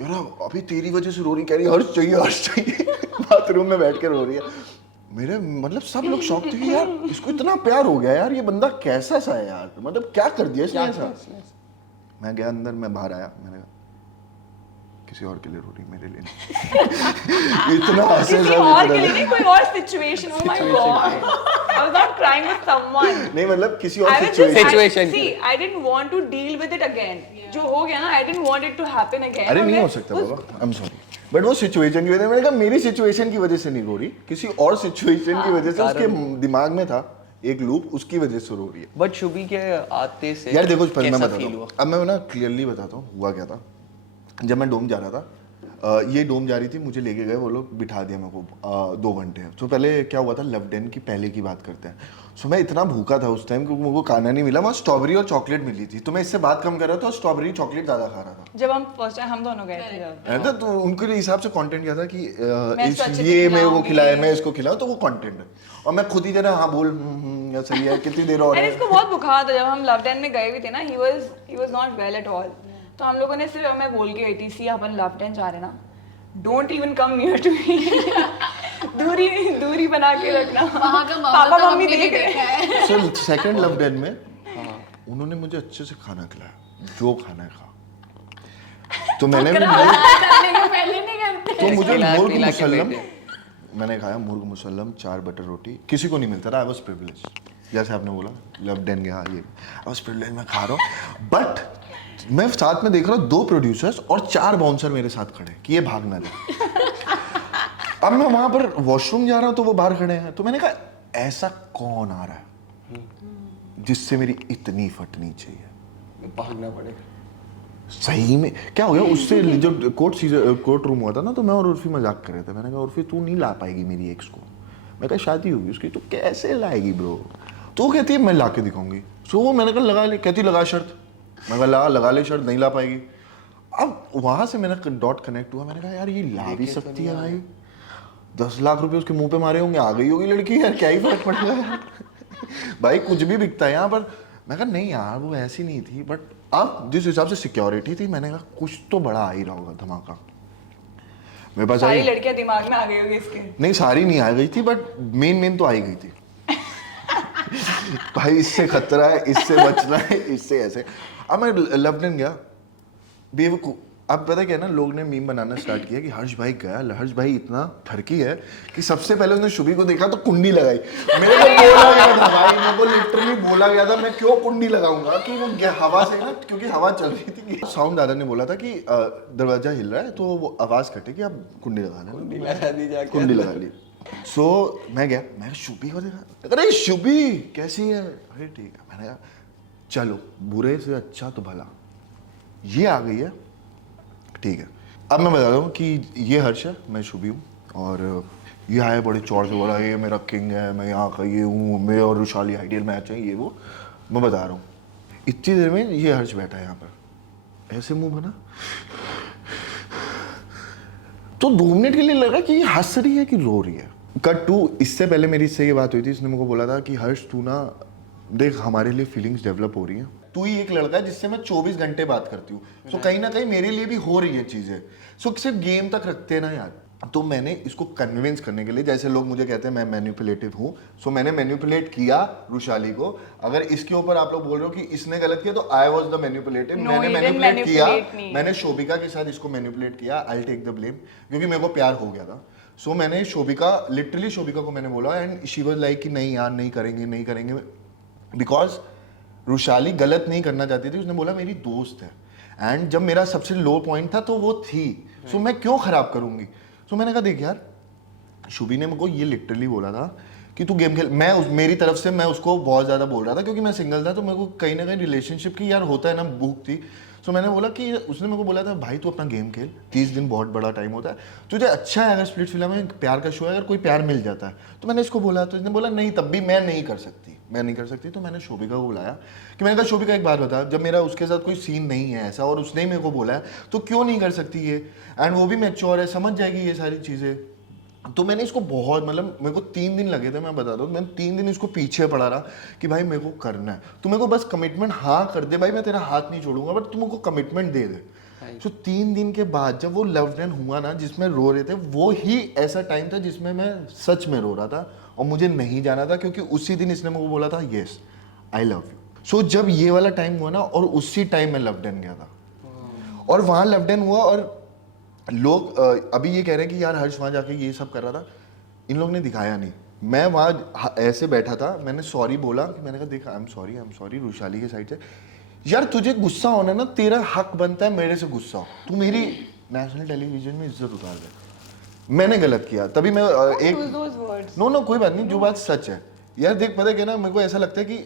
यार अभी तेरी वजह से रो रही, कह रही हर्ष चाहिए बाथरूम में बैठ के रो रही है। मेरे मतलब सब लोग शॉक थे कि यार इसको इतना प्यार हो गया यार, ये बंदा कैसा सा है यार, मतलब क्या कर दिया इसने ऐसा। मैं गया अंदर, मैं बाहर आया, मैंने कहा किसी और के लिए रो रही, मेरे लिए नहीं। इतना हंसे किसी और के लिए नहीं, कोई और situation. Oh my God, I was not crying with someone. नहीं मतलब किसी और I was just Situation. see, I didn't want to deal with it again. जो हो गया ना, I didn't want it to happen again. अरे और नहीं मैं हो सकता बाबा, आई एम सॉरी, बट वो सिचुएशन की वजह से। मैंने कहा मेरी सिचुएशन की वजह से नहीं रो रही, किसी और सिचुएशन की वजह से, उसके दिमाग में था एक लूप, उसकी वजह से रो रही है। बट शुभी के आते से यार देखो पहले मैं कैसा बताता फील हूँ, हुआ? अब मैं ना क्लियरली बताता हूँ हुआ क्या था। जब मैं डोम जा रहा था, ये डोम जा रही थी, मुझे लेके गए वो लोग, बिठा दिया मेरे को 2 घंटे। तो पहले क्या हुआ था, लवडेन की पहले की बात करते हैं। सो मैं इतना भूखा था उस टाइम क्योंकि मुझे खाना नहीं मिला, वहाँ स्ट्रॉबेरी और चॉकलेट मिली थी, तो मैं इससे बात कम कर रहा था और स्ट्रॉबेरी चॉकलेट ज़्यादा खा रहा था। जब हम फर्स्ट टाइम हम दोनों गए थे जब, है ना, तो उनके हिसाब से कंटेंट क्या था कि इसको अच्छे से ये मेरे को खिलाऊंगी। खिलाया, मैं इसको खिलाऊं, तो वो कंटेंट है। और मैं खुद ही जरा हाँ बोल या सही है, कितनी देर और अरे है। इसको बहुत बुखार था जब हम लवडेन में गए भी थे ना, he was not well at all. तो हम लोगों ने सिर्फ, मैं बोल के गई थी, सी अपन लवडेन जा रहे ना, don't even come near to me, दूरी बना के रखना, वहाँ का माहौल पापा तो मम्मी हमने भी देख रहे देखा हैं। है। सो सेकंड लवडेन में उन्होंने मुझे अच्छे से खाना खिलाया, जो खाना है खा। तो मैंने भी जाने के पहले नहीं करते। तो मुझे खिला- मुर्ग खिला के मुसल्लम, बैठे। मैंने खाया मुर्ग मुसल्लम, 4 बटर रोटी, किसी को नहीं मिलता था। आई वाज प्रिविलेज, जैसे आपने बोला लवडेन गया, ये आई वाज प्रिविलेज, मैं खा रहा हूँ। बट मैं साथ में देख रहा हूँ 2 प्रोड्यूसर्स और 4 बाउंसर मेरे साथ खड़े कि ये भाग ना जाए। अब मैं वहां पर वॉशरूम जा रहा हूँ तो वो बाहर खड़े हैं, तो मैंने कहा ऐसा कौन आ रहा है जिससे मेरी इतनी फटनी चाहिए, भागना पड़ेगा। सही में क्या हो गया उससे। जब कोर्ट रूम हुआ था ना, तो मैं और उर्फी मजाक कर रहे थे। मैंने कहा उर्फी तू नहीं ला पाएगी मेरी एक्स को, मैं कहा शादी होगी उसकी, तो कैसे लाएगी ब्रो। तो वो कहती है मैं ला के दिखाऊंगी। सो वो मैंने कहा लगा ले, कहती लगा शर्त। मैं कहा लगा ले शर्त, नहीं ला पाएगी। अब वहां से मेरा डॉट कनेक्ट हुआ, मैंने कहा यार ये ला भी सकती है भाई, 10 लाख रुपए उसके मुंह पे मारे होंगे, आ गई होगी लड़की, यार क्या ही फर्क पड़ेगा यार। भाई कुछ भी बिकता है यहाँ पर। मैं कहा नहीं यार वो ऐसी नहीं थी, बट अब जिस हिसाब से सिक्योरिटी थी, मैंने कहा कुछ तो बड़ा आ ही रहा होगा धमाका। मेरे पास सारी आई लड़कियां दिमाग में आ गई होगी इसके। नहीं, सारी नहीं आ गई थी, बट मेन तो आई गई थी। भाई इससे खतरा है, इससे बचना है, इससे ऐसे। अब मैं लवडेन गया, बेवकूफ। अब पता क्या है ना, लोग ने मीम बनाना स्टार्ट किया कि हर्ष भाई गया, हर्ष भाई इतना ठरकी है कि सबसे पहले उसने शुभी को देखा तो कुंडी लगाई। मेरे को बोला गया था भाई, मेरे को लिटरली बोला गया था मैं क्यों कुंडी लगाऊंगा, कि वो हवा से ना, क्योंकि हवा चल रही थी। साउंड दादा ने बोला था कि दरवाजा हिल रहा है तो वो आवाज कटेगी, आप कुंडी लगा लें। कुंडी लगा दी जाके। कुंडी लगा ली। सो मैं गया, मैं शुभी को देखा, अरे शुभी कैसी है, अरे ठीक है। मैंने कहा चलो बुरे से अच्छा तो भला, ये आ गई है, ठीक है। अब मैं बता रहा हूँ कि ये हर्ष है, मैं शुभी हूँ, और ये आया बड़े चौड़ से बोला ये मेरा किंग है, मैं यहाँ का ये हूँ, मैं और रुशाली आइडियल मैच है, ये वो मैं बता रहा हूँ। इतनी देर में ये हर्ष बैठा है यहाँ पर, ऐसे मुंह बना, तो 2 मिनट के लिए लगा कि ये हंस रही है कि रो रही है। कट टू, इससे पहले मेरी इससे ये बात हुई थी, इसने मुझे बोला था कि हर्ष तू ना देख हमारे लिए फीलिंग्स डेवलप हो रही हैं, तू ही एक लड़का है जिससे मैं 24 घंटे बात करती हूँ, सो कहीं ना कहीं मेरे लिए भी हो रही है चीजें, सो सिर्फ गेम तक रखते हैं ना यार। तो मैंने इसको कन्विंस करने के लिए, जैसे लोग मुझे कहते हैं मैं मैनिपुलेटिव हूँ, सो मैंने मैनिपुलेट किया रुशाली को। अगर इसके ऊपर आप लोग बोल रहे हो कि इसने गलत किया, तो I was the manipulative. No, मैंने you didn't मैनिपुलेट किया, manipulate me. मैंने शोभिका के साथ इसको मैनिपुलेट किया, आई टेक द ब्लेम, क्योंकि मेरे को प्यार हो गया था। सो मैंने शोभिका, लिटरली शोभिका को मैंने बोला, एंड शी वाज लाइक कि नहीं यार नहीं करेंगे, नहीं करेंगे, बिकॉज रुशाली गलत नहीं करना चाहती थी, उसने बोला मेरी दोस्त है, एंड जब मेरा सबसे लो पॉइंट था तो वो थी, सो मैं क्यों खराब करूंगी। सो मैंने कहा देख यार, शुभी ने मेरे को ये लिटरली बोला था कि तू गेम खेल। मेरी तरफ से मैं उसको बहुत ज़्यादा बोल रहा था क्योंकि मैं सिंगल था, तो मेरे को कहीं ना कहीं रिलेशनशिप की यार होता है ना भूख थी। सो मैंने बोला कि उसने मेरे को बोला था भाई तू अपना गेम खेल, 30 दिन बहुत बड़ा टाइम होता है, तुझे अच्छा है अगर स्प्लिट फिल्म में प्यार का शो है, अगर कोई प्यार मिल जाता है। तो मैंने इसको बोला, तो इसने बोला नहीं तब भी मैं नहीं कर सकती। तो मैंने शोभिका को बुलाया कि मैंने कहा शोभिका एक बात बता, जब मेरा उसके साथ कोई सीन नहीं है ऐसा और उसने ही मेरे को बोला है, तो क्यों नहीं कर सकती ये, एंड वो भी मैच्योर है, समझ जाएगी ये सारी चीज़ें। तो मैंने इसको बहुत, मतलब मेरे को 3 दिन लगे थे, मैं बता दूँ, मैंने 3 दिन इसको पीछे पड़ा रहा कि भाई मेरे को करना है, तू मेरे को बस कमिटमेंट हाँ कर दे भाई, मैं तेरा हाथ नहीं छोड़ूंगा, बट तू मेरे को कमिटमेंट दे दे। तो 3 दिन के बाद जब वो लवडेन हुआ ना, जिसमें रो रहे थे, वो ही ऐसा टाइम था जिसमें मैं सच में रो रहा था और मुझे नहीं जाना था, क्योंकि उसी दिन इसने मेरे को बोला था येस आई लव यू। सो जब ये वाला टाइम हुआ ना, और उसी टाइम में लवडेन गया था, और वहाँ लवडेन हुआ, और लोग अभी ये कह रहे हैं कि यार हर्ष वहाँ जाके ये सब कर रहा था, इन लोग ने दिखाया नहीं। मैं वहाँ ऐसे बैठा था, मैंने सॉरी बोला कि मैंने कहा देखा आई एम सॉरी रुशाली के साइड से। यार तुझे गुस्सा होना ना, तेरा हक बनता है मेरे से गुस्सा हो, तू मेरी नेशनल टेलीविजन में इज्जत उतार दे, मैंने गलत किया तभी मैं एक नो कोई बात नहीं, जो बात सच है यार। देख पता है क्या ना, मेरे को ऐसा लगता है कि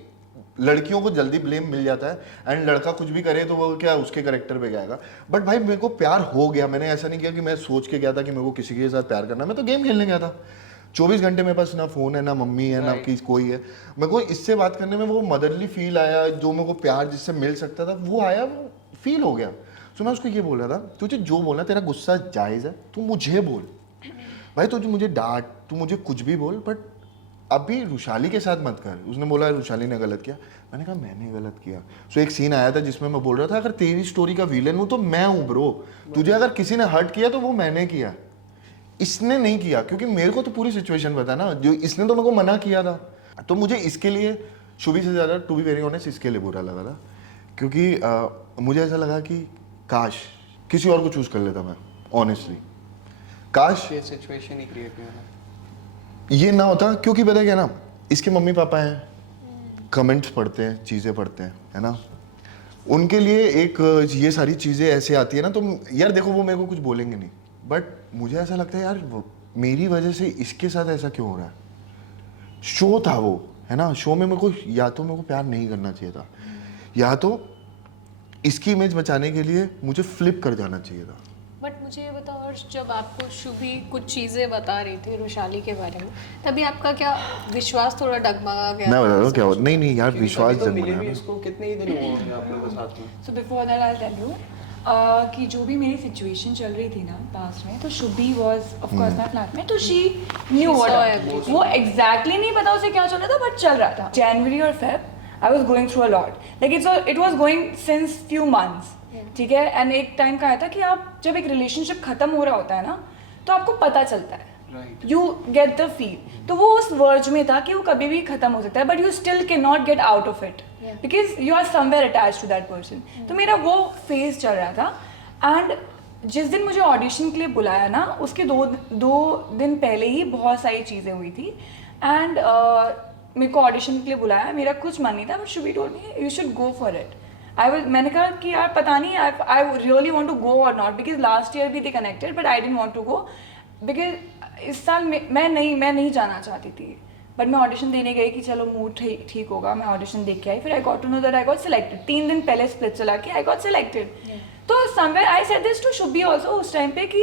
लड़कियों को जल्दी ब्लेम मिल जाता है, एंड लड़का कुछ भी करे तो वो क्या उसके करेक्टर पे जाएगा। बट भाई मेरे को प्यार हो गया, मैंने ऐसा नहीं किया कि मैं सोच के गया था कि मेरे को किसी के साथ प्यार करना, मैं तो गेम खेलने गया था। 24 घंटे मेरे पास ना फ़ोन है, ना मम्मी है, ना कि कोई है। मेरे को इससे बात करने में वो मदरली फील आया, जो मेरे को प्यार जिससे मिल सकता था वो आया, वो फील हो गया। सो मैं उसको ये बोल रहा था, तुझे जो बोलना, तेरा गुस्सा जायज़ है, तू मुझे बोल भाई, तुझे मुझे डांट, तू मुझे कुछ भी बोल, बट अभी रुशाली के साथ मत कर। उसने बोला रुशाली ने गलत किया, मैंने कहा मैंने गलत किया। सो एक सीन आया था जिसमें मैं बोल रहा था, अगर तेरी स्टोरी का विलेन हूँ तो मैं हूँ ब्रो, तुझे अगर किसी ने हर्ट किया तो वो मैंने किया, इसने नहीं किया, क्योंकि मेरे को तो पूरी सिचुएशन पता ना, जो इसने तो मेरे को मना किया था। तो मुझे इसके लिए शुभी से ज़्यादा, टू बी वेरी ऑनेस्ट, इसके लिए बुरा लगा था, क्योंकि मुझे ऐसा लगा कि काश किसी और को चूज़ कर लेता मैं, ऑनेस्टली। काश ये सिचुएशन ही क्रिएट नहीं होना, ये ना होता, क्योंकि पता क्या ना, इसके मम्मी पापा हैं, कमेंट्स पढ़ते हैं, चीज़ें पढ़ते हैं, है ना, उनके लिए एक ये सारी चीज़ें ऐसे आती है ना, तो यार देखो वो मेरे को कुछ बोलेंगे नहीं, बट मुझे ऐसा लगता है यार मेरी वजह से इसके साथ ऐसा क्यों हो रहा है। शो था वो, है ना, शो में मेरे को या तो मेरे को प्यार नहीं करना चाहिए था, या तो इसकी इमेज बचाने के लिए मुझे फ्लिप कर जाना चाहिए था। बट मुझे ये बताओ हर्ष, जब आपको शुभी कुछ चीज़ें बता रही थी रुशाली के बारे में, तभी आपका क्या विश्वास थोड़ा डगमगा गया? मैं बता रहा हूँ क्या हुआ। नहीं यार, विश्वास तो मिले जन्म भी गया। इसको कितने ही दिन हुए होंगे आप लोगों के साथ में? So before that I tell you कि जो भी मेरी सिचुएशन चल रही थी ना पास्ट में, तो Shubhi was of course my flatmate, तो शी न्यू व्हाट, वो एग्जैक्टली नहीं पता उसे क्या चल रहा था, बट चल रहा था। जनवरी और Feb I was going through a lot, like it was going since few months, ठीक है। एंड एक टाइम का आया था कि आप जब एक रिलेशनशिप खत्म हो रहा होता है ना, तो आपको पता चलता है, यू गेट द फील। तो वो उस वर्ज में था कि वो कभी भी खत्म हो सकता है, but you still can not get out of it because you are somewhere attach to that person. तो मेरा वो फेज चल रहा था। एंड जिस दिन मुझे ऑडिशन के लिए बुलाया ना, उसके दो दिन पहले ही बहुत सारी चीज़ें हुई थी। एंड मेरे को ऑडिशन के लिए बुलाया, मेरा कुछ मन नहीं था, but Shubhi told me you should go for it. मैंने कहा कि यार पता नहीं, I really want to go और नॉट, बिकॉज लास्ट ईयर भी they connected, but I didn't want to go, because इस साल मैं नहीं जाना चाहती थी। बट मैं ऑडिशन देने गई कि चलो मूड ठीक होगा, मैं ऑडिशन देख के आई, फिर I got to know that I got selected. 3 दिन पहले स्प्लिट चला के आई गॉट सिलेक्टेड। तो somewhere I said this to Shubhi also उस टाइम पे कि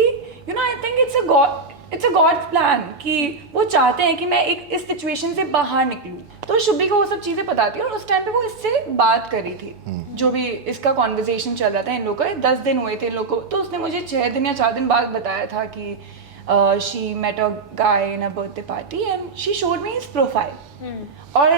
you know I think it's a God plan, कि वो चाहते हैं कि मैं इस सिचुएशन से बाहर निकलूँ। तो शुभी को वो सब चीज़ें पता थी, और उस टाइम पे वो इससे बात कर रही थी, जो भी इसका कॉन्वर्जेशन चल रहा था इन लोगों का। 10 दिन हुए थे इन लोगों को, तो उसने मुझे 6 दिन या 4 दिन बाद बताया था कि she met a guy in a birthday party and she showed me his profile. और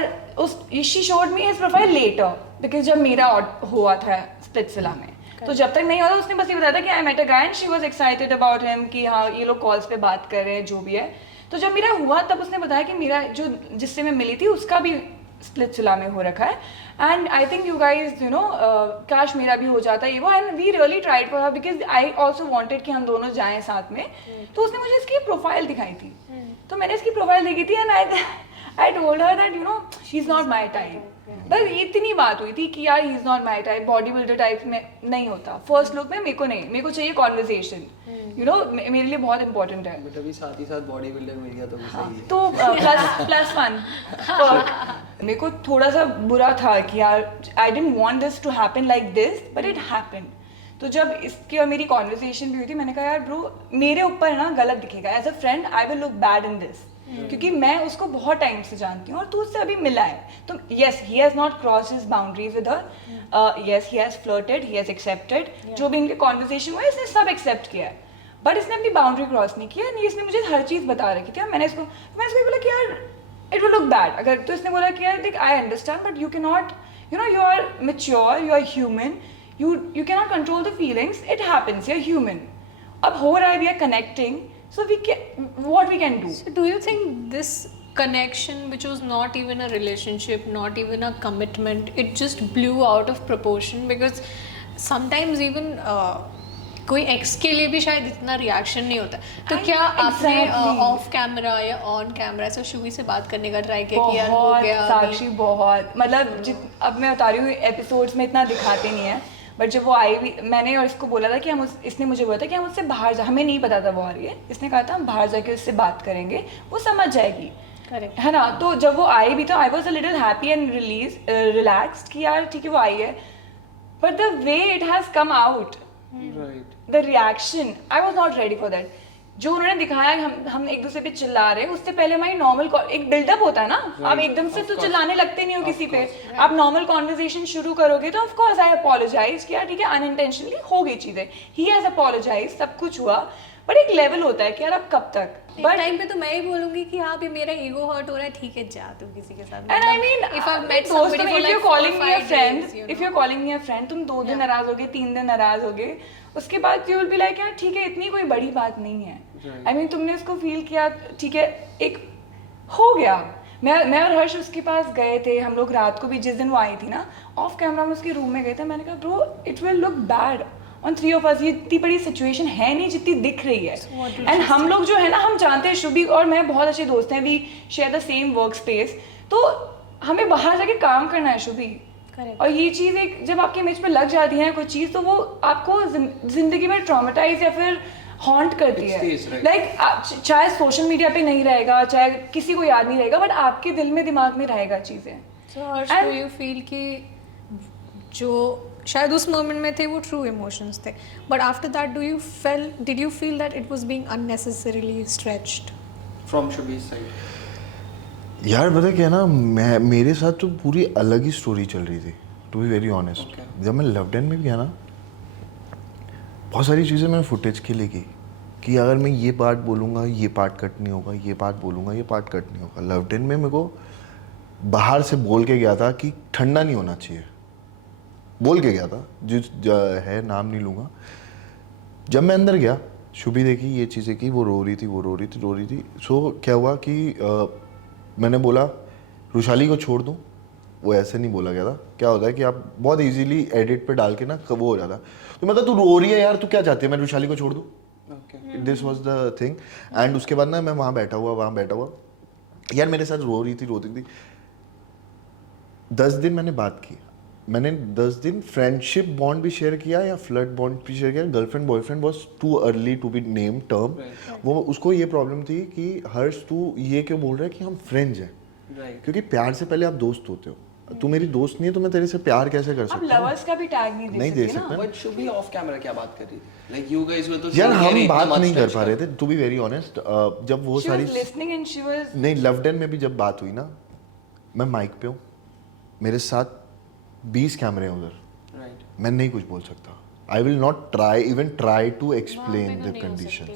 she showed me his profile later, because जब मेरा हुआ था स्प्लिट्सविला में, तो जब तक नहीं हुआ था उसने बस ये बताया था कि I met a guy and she was excited about him, कि हाँ ये लोग कॉल्स पे बात कर रहे हैं, जो भी है। तो जब मेरा हुआ तब उसने बताया कि मेरा जो जिससे मैं मिली थी उसका भी स्प्लिट्सविला में हो रखा है। And I think you guys you know काश मेरा भी हो जाता है ये वो। And we really tried for her, because I also wanted कि हम दोनों जाएं साथ में। तो उसने मुझे इसकी प्रोफाइल दिखाई थी, तो मैंने इसकी प्रोफाइल देखी थी, and I told her that you know she is not my type. बस इतनी बात हुई थी कि यार he is not my type, body builder type में नहीं होता फर्स्ट लुक में, मेरे को नहीं, मेरे को चाहिए कॉन्वर्जेशन, यू नो मेरे लिए बहुत इंपॉर्टेंट है। बट अभी साथ ही साथ बॉडी बिल्डर मिल गया तो भी सही है। तो +1 मेरे को थोड़ा सा बुरा था कि यार I didn't want this to happen like this, but it happened. तो जब इसकी और मेरी कॉन्वर्सेशन भी हुई थी, मैंने कहा यार ब्रो मेरे ऊपर ना गलत दिखेगा, as a friend I will look bad in this, क्योंकि मैं उसको बहुत टाइम से जानती हूँ और तू उससे अभी मिला है। तो yes he has not cross his boundaries with her, yes he has flirted, he has accepted, जो भी इनके कॉन्वर्सेशन हुआ इसने सब एक्सेप्ट किया है, बट इसने अपनी बाउंड्री क्रॉस नहीं किया। नहीं, इसने मुझे हर चीज़ बता रखी थी। मैंने इसको बोला कि यार इट विल लुक बैड अगर, तो इसने बोला कि यार देख I understand, but you can not, you know you are mature, you are human, you cannot control the feelings, it happens, you're human. अब हो रहा है, we are connecting, so what we can do. So do you think this connection, which was not even a relationship, not even a commitment, it just blew out of proportion? Because sometimes even कोई x के लिए भी शायद इतना reaction नहीं होता। तो क्या आपने ऑफ कैमरा या ऑन कैमरा ऐसा शुभी से बात करने का ट्राई किया कि यार हो गया? साक्षी बहुत, मतलब अब मैं बता रही हूँ एपिसोड्स में इतना दिखाते नहीं है, बट जब वो आई भी, मैंने और इसको बोला था कि इसने मुझे बोला था कि हम उससे बाहर हमें नहीं पता था वो आ रही है, इसने कहा था हम बाहर जाके उससे बात करेंगे, वो समझ जाएगी। करेक्ट है ना. तो जब वो आई भी तो I was a little happy and relaxed कि यार ठीक है वो आई है, but the way it has come out, the reaction, I was not ready for that. जो उन्होंने दिखाया हम एक दूसरे पे चिल्ला रहे हैं, उससे पहले हमारी नॉर्मल एक बिल्डअप होता है ना. आप एकदम से तो चिल्लाने लगते नहीं हो किसी पे. आप नॉर्मल कॉन्वर्सेशन शुरू करोगे तो ऑफ कोर्स आई अपोलोजाइज किया, ठीक है अनइंटेंशनली हो गई चीजें, ही हैज अपोलोजाइज, सब कुछ हुआ, बट एक लेवल होता है कि यार अब कब तक. बट टाइम पे तो मैं ही बोलूंगी कि हाँ भी मेरा ईगो हर्ट हो रहा है, ठीक है जा तू किसी के साथ. And I mean, if I've met दोस्तों, somebody for if like you're calling 4 me a 5 friend, days, you if know. you're calling me a friend, तुम 2 दिन नाराज हो गए, 3 दिन नाराज हो गए, उसके बाद you will be like यार ठीक है इतनी कोई बड़ी बात नहीं है. I mean तुमने उसको फील किया, ठीक है एक हो गया. मैं और हर्ष उसके पास गए थे, हम लोग रात को भी जिस दिन वो आई थी ना, ऑफ कैमरा में उसके रूम में गए थे. मैंने कहा bro it will look bad on 3 of us, ये इतनी बड़ी सिचुएशन है नहीं जितनी दिख रही है. एंड हम लोग जो है ना, हम जानते हैं शुभी और मैं बहुत अच्छे दोस्त हैं, we share the same work space, तो हमें बाहर जाके काम करना है शुभी. और ये चीज़ एक जब आपके इमेज पे लग जाती है कोई चीज़, तो वो आपको जिंदगी में ट्रॉमेटाइज या फिर हॉन्ट करती है. लाइक चाहे सोशल मीडिया पे नहीं रहेगा, चाहे किसी को याद नहीं रहेगा, बट आपके दिल में दिमाग में रहेगा चीज़ें. So Harsh, do you feel कि जो शायद उस मोमेंट में थे वो ट्रू इमोशंस थे, but after that did you feel that it was being unnecessarily stretched from शुभी's साइड? यार पता क्या है ना, मेरे साथ तो पूरी अलग ही स्टोरी चल रही थी, टू बी वेरी ऑनेस्ट. जब मैं लव्ड एंड में गया ना, बहुत सारी चीज़ें मैंने फुटेज के लिए की कि अगर मैं ये पार्ट बोलूँगा ये पार्ट कट नहीं होगा, ये पार्ट बोलूँगा ये पार्ट कट नहीं होगा. लव्ड एंड में मेरे को बाहर से बोल के गया था कि ठंडा नहीं होना चाहिए, बोल के गया था, है नाम नहीं लूँगा. जब मैं अंदर गया, शुभी देखी ये चीज़ें की, वो रो रही थी. सो क्या हुआ कि मैंने बोला रुशाली को छोड़ दूँ, वो ऐसे नहीं बोला गया था. क्या होता है कि आप बहुत इजीली एडिट पे डाल के ना वो हो जाता. तो मैं कहा तू रो रही है यार, तू क्या चाहती है मैं रुशाली को छोड़ दूँ? This was the thing. And उसके बाद ना मैं वहाँ बैठा हुआ यार, मेरे साथ रोती थी. 10 दिन मैंने बात की, मैंने 10 दिन फ्रेंडशिप बॉन्ड भी शेयर किया या फ्लर्ट बॉन्ड भी शेयर किया. Girlfriend boyfriend was too early to be name term. वो उसको ये प्रॉब्लम थी कि हर्ष तू ये क्यों बोल रहा है कि हम फ्रेंड्स हैं, क्योंकि प्यार से पहले आप दोस्त होते हो. तू मेरी दोस्त नहीं है तो मैं तेरे से प्यार कैसे कर सकता हूँ? आप लवर्स का भी टैग नहीं दे सकते बट शुभी ऑफ कैमरा क्या बात कर रही थी? लाइक यू गाइस वर तो यार हम बात नहीं कर पा रहे थे, टू बी वेरी ऑनेस्ट. जब वो सारी लिसनिंग एंड शी वाज नहीं, लव्ड एंड में भी जब बात हुई ना, मैं माइक पे हूँ, मेरे साथ 20 कैमरे हैं उधर, मैं नहीं कुछ बोल सकता. I will not try to explain the condition.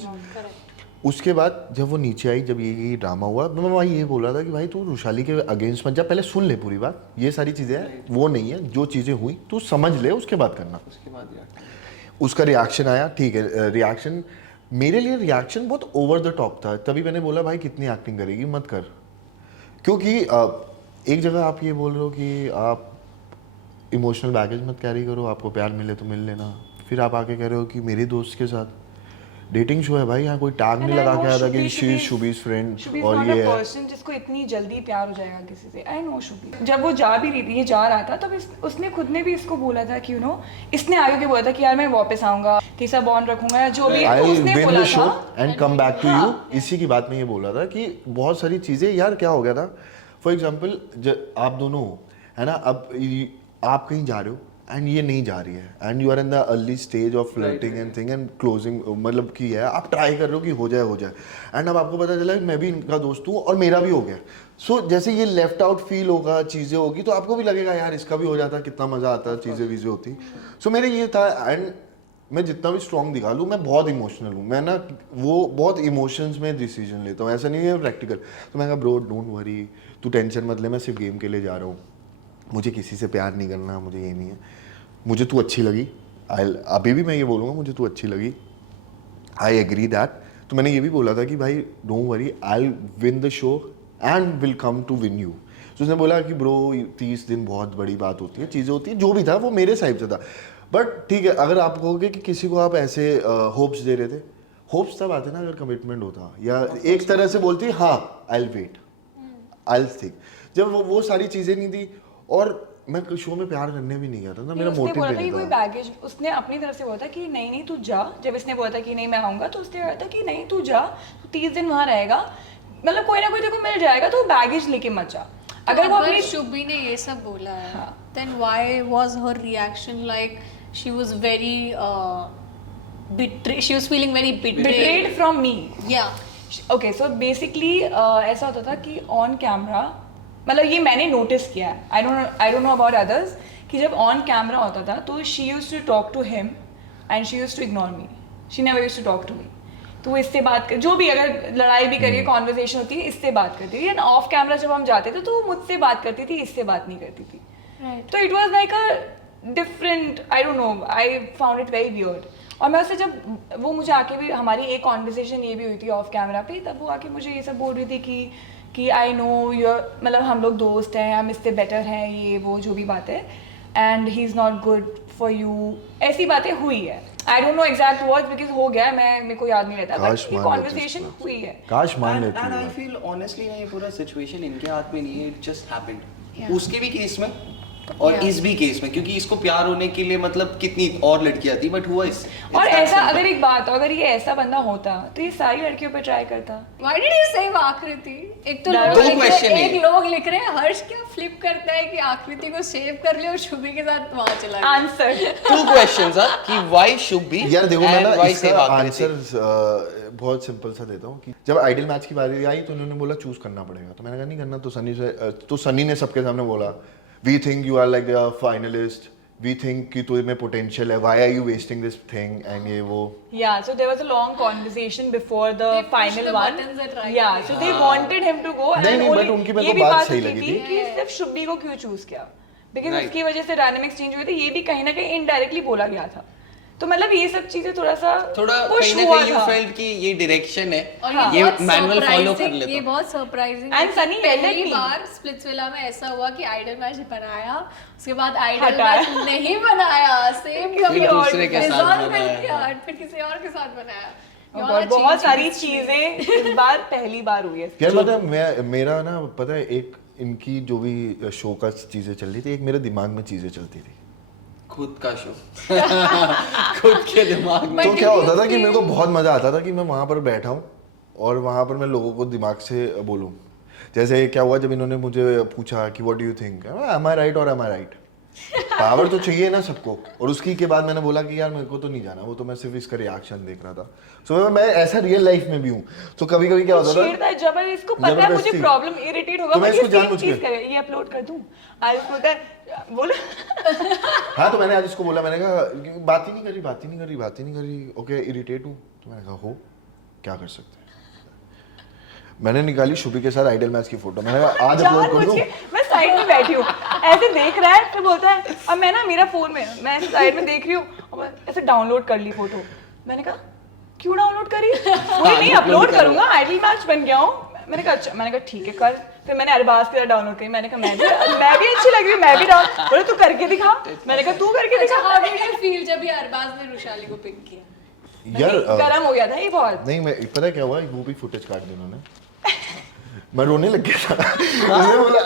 उसके बाद जब वो नीचे आई, जब ये ड्रामा हुआ, मैं वहाँ ये बोल रहा था कि भाई तू रुशाली के अगेंस्ट मत जा, पहले सुन ले पूरी बात. ये सारी चीज़ें हैं, वो नहीं है, जो चीज़ें हुई तू समझ ले, उसके बाद करना. उसका रिएक्शन आया, ठीक है. रिएक्शन मेरे लिए रिएक्शन बहुत ओवर द टॉप था. तभी मैंने बोला भाई कितनी एक्टिंग करेगी, मत कर. क्योंकि एक जगह आप ये बोल रहे हो कि आप इमोशनल बैगेज मत कैरी करो, आपको प्यार मिले तो मिल लेना. फिर आप आके कह रहे हो कि मेरे दोस्त के साथ डेटिंग शो है भाई, यहाँ कोई टैग नहीं लगा के आया था कि शी इज शुभी's फ्रेंड और ये है पर्सन जिसको इतनी जल्दी प्यार हो जाएगा किसी से. आई नो शुभी जब वो जा भी रही थी, ये जा रहा था, तब उसने खुद ने भी इसको बोला था कि यू नो, इसने आगे के बोला था कि यार मैं वापस आऊंगा, तीसरा बॉन्ड रखूंगा या जो भी उसने बोला था and come back to you. इसी की बात में ये बोला था कि बहुत सारी चीजें यार क्या हो गया था. फॉर एग्जाम्पल आप दोनों हो, है ना, अब आप कहीं जा रहे हो एंड ये नहीं जा रही है, and you are in the early stage of flirting and thing and closing, मतलब की है, आप ट्राई कर रहे हो कि हो जाए. एंड अब आपको पता चला मैं भी इनका दोस्त हूँ और मेरा भी हो गया. सो जैसे ये लेफ्ट आउट फील होगा, चीज़ें होगी, तो आपको भी लगेगा यार इसका भी हो जाता, कितना मज़ा आता, चीज़ें वीज़ें होती. सो मेरे ये था. एंड मैं जितना भी स्ट्रॉन्ग दिखा लूँ, मैं बहुत इमोशनल हूँ. मैं ना वो बहुत इमोशंस में डिसीजन लेता हूँ, ऐसा नहीं है प्रैक्टिकल. तो मैं कहा ब्रो डोंट वरी, तू टेंशन मत ले, मैं सिर्फ गेम के लिए जा रहा हूँ, मुझे किसी से प्यार नहीं करना, मुझे ये नहीं है, मुझे तू अच्छी लगी. अभी भी मैं ये बोलूँगा मुझे तू अच्छी लगी, आई एग्री दैट. तो मैंने ये भी बोला था कि भाई don't worry, I win the show and will come to win you. तो उसने बोला कि ब्रो 30 दिन बहुत बड़ी बात होती है, चीज़ें होती है, जो भी था वो मेरे साइड से था. बट ठीक है, अगर आप कहोगे कि किसी को आप ऐसे होप्स दे रहे थे, होप्स तब आते ना अगर कमिटमेंट होता, या एक तरह से बोलती हाँ I will wait, I will think. जब वो सारी चीज़ें नहीं थी, और मैं शो में प्यार करने भी नहीं गया था ना, मेरा मोटिव भी नहीं था. कोई बैगेज उसने अपनी तरफ से बोला था कि नहीं तू जा. जब इसने बोला था कि नहीं मैं आऊँगा, तो उसने बोला था कि नहीं तू जा, 30 दिन वहाँ रहेगा, मतलब कोई ना कोई देखो मिल जाएगा, तो बैगेज लेके मत जा। अगर वो अपनी शुभी ने ये सब बोला है, then why was her reaction like she was very she was feeling very betrayed from me? Yeah. Okay so basically ऐसा होता था कि ऑन कैमरा, मतलब ये मैंने नोटिस किया है, I don't know about others, कि जब ऑन कैमरा होता था तो she used to talk to him and she used to ignore me, she never used to talk to me. तो वो इससे बात कर, जो भी अगर लड़ाई भी करिए, कॉन्वर्सेशन होती है, इससे बात करती थी। एंड ऑफ कैमरा जब हम जाते थे तो वो मुझसे बात करती थी, इससे बात नहीं करती थी। Right. तो it was like a different, I don't no, I found it very weird. और मैं उससे जब वो मुझे आके भी, हमारी एक कॉन्वर्सेशन ये भी हुई थी ऑफ कैमरा पे, तब वो आके मुझे ये सब बोल रही थी कि आई नो यूर, मतलब हम लोग दोस्त हैं, हम इससे बेटर हैं, ये वो जो भी बात है, and he is not good for you, ऐसी बातें हुई है। I don't no exact words because हो गया, मेरे को याद नहीं रहता, बट ये कॉन्वर्सेशन हुई है। काश मान लेती एंड आई है। फील ऑनेस्टली ना, ये पूरा सिचुएशन इनके हाथ में नहीं है, इट जस्ट हैपेंड। उसके भी केस में और इस भी केस में, क्योंकि इसको प्यार होने के लिए मतलब कितनी और लड़कियां थी, बट हुआ इस। और ऐसा अगर एक बात हो, अगर ये ऐसा बंदा होता तो ये सारी लड़कियों पे ट्राई करता। Why did you say आकृति? एक तो दो question है। एक लोग लिख रहे हैं हर्ष क्या फ्लिप करता है कि आकृति को सेव कर ले और शुभी के साथ वहां चला गया। आंसर Two questions are कि why Shubhi यार देखो, मैं and ना why इसका Save Akriti? आंसर बहुत सिंपल सा देता हूँ कि जब आइडल मैच की बारी आई तो उन्होंने बोला चूज करना पड़ेगा, तो मैंने कहा नहीं करना। तो सनी ने सबके सामने बोला we think you are like the finalist, we think कि तुझ में पोटेंशियल है, why are you wasting this thing and ये वो। Yeah, so there was a long conversation before the They pushed final the one. buttons at right Yeah, time. so they wanted him to go. नहीं, and नहीं, only but उनकी मेरे ये को भी बात बात सही होती लगी थी थी। कि सिर्फ शुभी को क्यों चूज किया, बिकॉज Right. उसकी वजह से डायनामिक्स चेंज हुए थे, ये भी कहीं ना कहीं इनडायरेक्टली बोला गया था। तो मतलब ये सब चीजें थोड़ा push कहीं ना हुआ कहीं you था। felt कि ये डायरेक्शन है, और ये बहुत मैनुअल फॉलो कर surprising- लेता ये हूं। बहुत सरप्राइजिंग And Sunny पहली yelled at me. Bar Splitsvilla में ऐसा हुआ कि आइडल मैच बनाया, उसके बाद आइडल हटाया। मैच नहीं बनाया, सेम फिर दूसरे के साथ बनाया। फिर किसी और के साथ बनाया। और बहुत सारी चीजें इस बार पहली बार हुई है। यार मतलब मेरा ना पता है, एक इनकी जो भी शो का चीजें चल रही थी, एक मेरे दिमाग में चीजें चलती थी। खुद का शो खुद के दिमाग में। तो क्या होता था कि मेरे को बहुत मजा आता था कि मैं वहां पर बैठा हूँ और वहां पर मैं लोगों को दिमाग से बोलूँ। जैसे क्या हुआ जब इन्होंने मुझे पूछा कि what do you think, am I right और एम आई राइट। पावर तो चाहिए ना सबको। और उसकी के बाद मैंने बोला कि यार मेरे को तो नहीं जाना, वो तो मैं सिर्फ इसका रिएक्शन देख रहा था। सो मैं ऐसा रियल लाइफ में भी हूँ। तो कभी कभी क्या होता छेड़ता है जबरदस्ती, इसको पता है मुझे जबरदस्ती। प्रॉब्लम इरिटेट होगा, तो मैं but इसको ये जानबूझ के- चीज़ करे, ये अपलोड कर दूं, आज होता है बोला। हाँ, तो मैंने आज इसको बोला, मैंने कहा बात ही नहीं करी, ओके इरिटेट हूँ। तो मैंने कहा हो क्या कर सकते हैं। मैंने निकाली शुभी के साथ आइडल मैच की फोटो, मैंने कहा आज अपलोड कर दूं। मैं साइड में बैठी हूँ, ऐसे देख रहा है, फिर बोलता है, अब मैं ना मेरा फोन में, मैं साइड में देख रही हूँ, और मैं ऐसे डाउनलोड कर ली फोटो। मैंने कहा क्यों डाउनलोड करी, बोली नहीं अपलोड करूंगा, आइडल मैच बन गया हूँ। मैंने कहा अच्छा, मैंने कहा ठीक है कर। फिर मैंने अरबाज के साथ डाउनलोड करी, मैंने कहा मैं भी अच्छी लग रही हूँ, मैं भी डाउन। बोले तू करके दिखा, मैंने कहा तू करके अच्छा, दिखा। how did you feel जब ये अरबाज ने रुशाली को पिक किया? यार गरम हो गया था ये बहुत। नहीं, मैं पता है क्या हुआ, वो भी फुटेज काट दी उन्होंने। मैं रोने लग गया था। मैंने बोला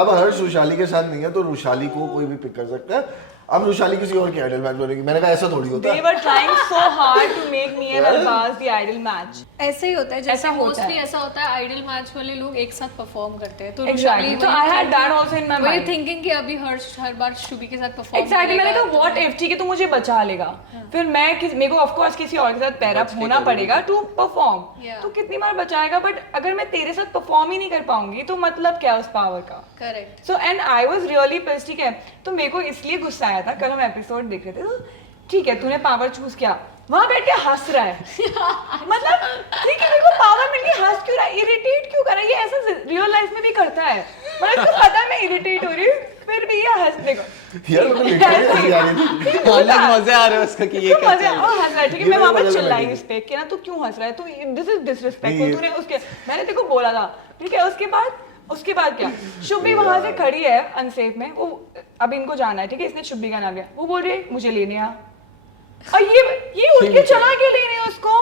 अब हर्ष रुशाली के साथ नहीं है तो रुशाली को कोई भी पिक कर सकता है, अब रुशाली किसी और की आइडल मैच बनेगी। मैंने कहा ऐसा थोड़ी होता They है। were trying so hard to make me and Arbaz the idol match. ऐसे ही होता है, जैसे ऐसा होता मोस्टली है। ऐसा होता है आइडल मैच वाले लोग एक साथ परफॉर्म करते हैं। तो Exactly. So I had that also in my वही mind. थिंकिंग कि अभी हर्ष हर बार शुभी के साथ परफॉर्म Exactly. मैंने कहा what if, ठीक है तू मुझे बचा लेगा, फिर मेरे को ऑफ कोर्स किसी और के साथ पैर अप होना पड़ेगा टू परफॉर्म। Yeah. तो कितनी बार बचाएगा, बट अगर मैं तेरे साथ परफॉर्म ही नहीं कर पाऊंगी तो मतलब क्या उस पावर का। Correct. So and I was really pissed, ठीक है। तो मेरे को इसलिए गुस्सा आया था, कल हम एपिसोड देख रहे थे, तो ठीक है तूने पावर चूज किया, वहां बैठ के हंस रहा है। मतलब ठीक है मेरे को पावर मिल गई, हंस क्यों रहा है, इरिटेट क्यों कर रहा है, ये ऐसा रियल लाइफ में भी करता है। मतलब इसको पता है मैं इरिटेट हो रही हूँ, फिर भी ये हंस देखो यार मतलब लिटरली हंसी आ रही थी। अलग मजे आ रहे हैं उसका कि ये तो क्या मजा चल रहा है। हंस रहा है, ठीक है। ये मैं वहां मेरे पर बगल में चिल्लाई बैठी उस पे कि ना तू क्यों हंस रहा है, तू दिस इज डिसरिस्पेक्टफुल, नहीं, तूने उसके मैंने तेरे को बोला था, ठीक है। उसके बाद क्या, शुभी वहां से खड़ी है अनसेफ में, वो अब इनको जाना है, ठीक है, इसने शुभी का नाम लिया, वो बोल रही है मुझे लेने आ, और ये उठ के चला के लेने उसको।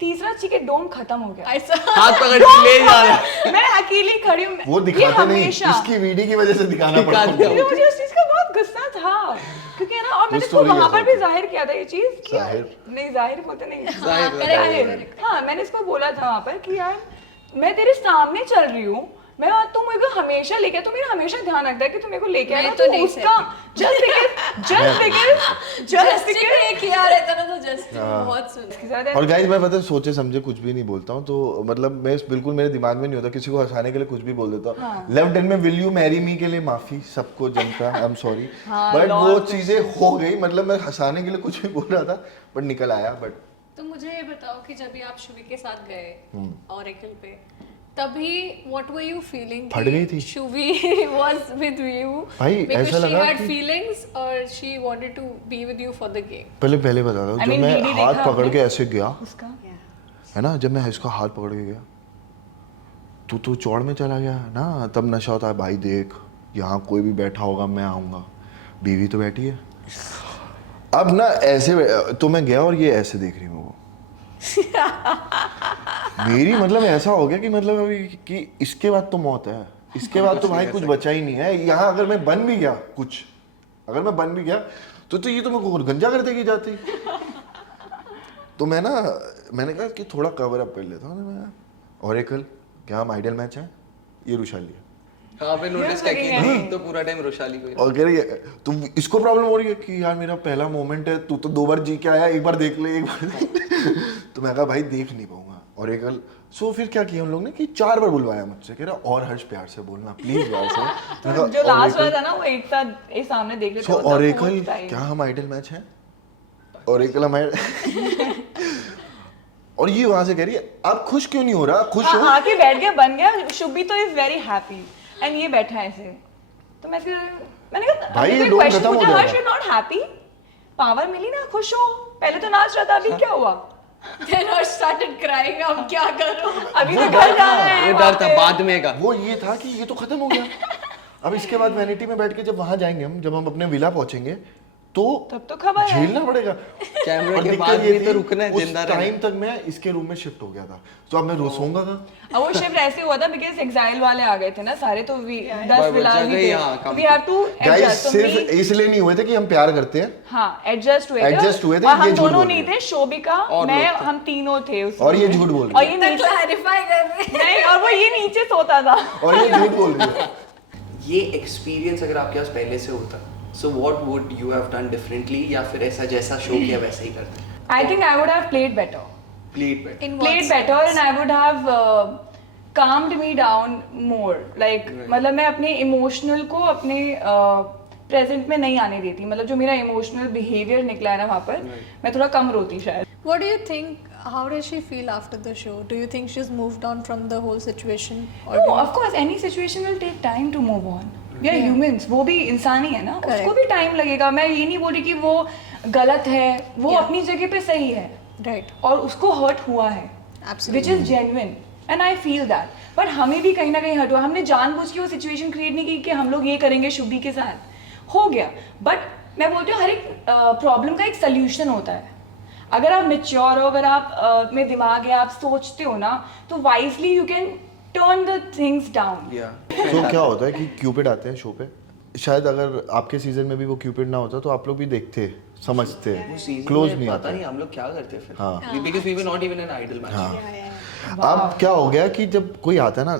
तीसरा चिके डोम खत्म हो गया, ऐसा हाथ पकड़ के ले जा रहा है। मैं अकेली खड़ी हूँ, वो ये दिखाते नहीं, हमेशा इसकी वीडियो की वजह से दिखाना पड़ता दिखाते है। हैं। मुझे उस चीज का बहुत गुस्सा था, क्योंकि ना, और मैंने इसको story वहां ऐसा पर भी होती है। जाहिर किया था ये चीज जाहिर? नहीं, जाहिर बोलते नहीं, जाहिर, जाहिर। हाँ, मैंने इसको बोला था वहां पर कि यार मैं तेरे सामने चल रही हूँ, मैं तू मेरे को हमेशा लेके, तू मेरा हमेशा ध्यान रखता है कि तू मेरे को लेके आया, मैं तो नहीं उसका just because किया रहता ना तो जस्ट बहुत सुन। और गाइस मैं पता है सोचे समझे कुछ भी नहीं बोलता हूँ, तो मतलब मैं बिल्कुल मेरे दिमाग में नहीं होता, किसी को हंसाने के लिए कुछ भी बोल देता हूँ। लेफ्ट एंड में विल यू मैरी मी के लिए माफी सबको जनता, आई एम सॉरी, बट वो चीजें हो गई, मतलब मैं हंसाने के लिए कुछ भी बोल रहा था बट निकल आया। बट तो मुझे ये बताओ कि जब भी आप शुभी के साथ गए ऑरेकल पे, तभी what were you feeling? फट गई थी। शुभी was with you भाई, because ऐसा she लगा had कि- feelings or she wanted to be with you for the game. पहले बता दो, I जब mean, मैं DD हाथ देखा पकड़ के ऐसे गया उसका है ना, जब मैं इसका हाथ पकड़ के गया तो चौड़ में चला गया ना, तब नशा होता है भाई, देख यहाँ कोई भी बैठा होगा, मैं आऊँगा, बीवी तो बैठी है। अब ना ऐसे तो मैं गया और ये ऐसे देख रही हूँ वो मेरी, मतलब ऐसा हो गया कि मतलब अभी कि इसके बाद तो मौत है, इसके बाद तो भाई कुछ बचा ही नहीं है यहाँ। अगर मैं बन भी गया कुछ, अगर मैं बन भी गया तो ये तो मेरे को गंजा कर देगी जाती। तो मैंने कहा कि थोड़ा कवर अप कर लेता हूँ मैं, ऑरेकल क्या हम आइडियल मैच है, ये रुशाली है। हाँ पे नोटिस किया कि तो पूरा टाइम रोशाली को ही और कह रही है तुम, इसको प्रॉब्लम हो रही है कि यार मेरा पहला मोमेंट है, तू तो 2 बार जी के आया, एक बार देख ले, एक बार देख ले। तो मैं कहा भाई देख नहीं पाऊंगा। और एक सो फिर क्या किया उन लोग ने कि 4 बार बुलवाया मुझसे, कह रहा और हर्ष प्यार से बोलना प्लीज प्यार से। जो लास्ट वाला था ना वो एक साथ एक सामने देख लेते सो ऑरेकल क्या हम आइडल मैच है, ऑरेकल हम और ये वहां से कह रही है आप खुश क्यों नहीं हो रहा, खुश हो। आके बैठ गया, बन गया। शुभी तो इज वेरी हैप्पी एंड ये बैठा है ऐसे। तो मैंने कहा भाई, ये मैंने डोर question खत्म हो पूछा, जाएगा। हर्ष यू नॉट हैप्पी, पावर मिली ना, खुश हो, पहले तो नाच रहा था, अभी क्या हुआ? Then I started crying. अब क्या करूँ? अभी तो घर जाना है। वो डर था बाद में का। वो ये था कि ये तो खत्म हो गया, अब इसके बाद वैनिटी में बैठ के जब वहां जाएंगे हम, जब हम अपने विला पहुंचेंगे तो तब तो खबर है। झेलना पड़ेगा। कैमरे और के दिक्कत बाद ये भी तो थी, रुकना है, उस जिंदा रहना है। टाइम तक मैं इसके रूम में शिफ्ट हो गया था, तो अब मैं सोऊंगा कहाँ? अब वो शिफ्ट ऐसे हुआ था बिकॉज़ एग्जाइल वाले आ गए थे ना सारे, तो 10 बस विला ही जगह थे, यहाँ तो come we have to guys adjust. सिर्फ इसलिए नहीं हुए थे कि हम प्यार करते हैं, हाँ एडजस्ट हुए थे। Adjust हुए थे, और ये हम झूठ दोनों बोल नहीं रही है। थे, शोभिका और मैं, लोग थे। हम तीनों थे उस और ये room झूठ में। बोल और रही ये है, नीचे Clarify कर रहे हैं। नहीं, और वो ये नीचे सोता था। और ये झूठ बोल रही है। ये एक्सपीरियंस अगर आपके पास पहले से होता, so what would you have done differently, या फिर ऐसा जैसा शो किया वैसा ही करते? I think I would have played better. Plate पे In what Played better and I would have calmed me down more. Like मतलब मैं अपने इमोशनल को अपने प्रेजेंट में नहीं आने देती, मतलब जो मेरा इमोशनल बिहेवियर निकला है ना वहाँ पर, मैं थोड़ा कम रोती शायद। What do you think? How does she feel after the show? Do you think she's moved on from the whole situation? Or No, of course any situation will take time to move on. We are humans, वो भी इंसान ही है ना, उसको भी time लगेगा। मैं ये नहीं बोल रही कि वो गलत है, वो अपनी जगह पे सही है, Right. और उसको हर्ट हुआ है, Absolutely. which is genuine and I feel that. But हमें भी कहीं ना कहीं हर्ट हुआ, हमने जानबूझ के वो सिचुएशन क्रिएट नहीं की कि हम लोग ये करेंगे शुभी के साथ, हो गया। बट मैं बोलती हूँ हर एक प्रॉब्लम का एक सोल्यूशन होता है। अगर आप मेच्योर हो, अगर आप में दिमाग है, आप सोचते हो ना, तो wisely you can turn the things down. या तो क्या होता है कि क्यूपिड आते हैं शो पे, शायद अगर आपके सीजन में भी वो क्यूपिड ना होता तो आप लोग भी देखते, समझते, वो सीजन क्लोज में नहीं पता आता। नहीं हम लोग क्या करते फिर, हाँ। Because we were not even an ideal match. हाँ। अब क्या हो गया कि जब कोई आता है ना,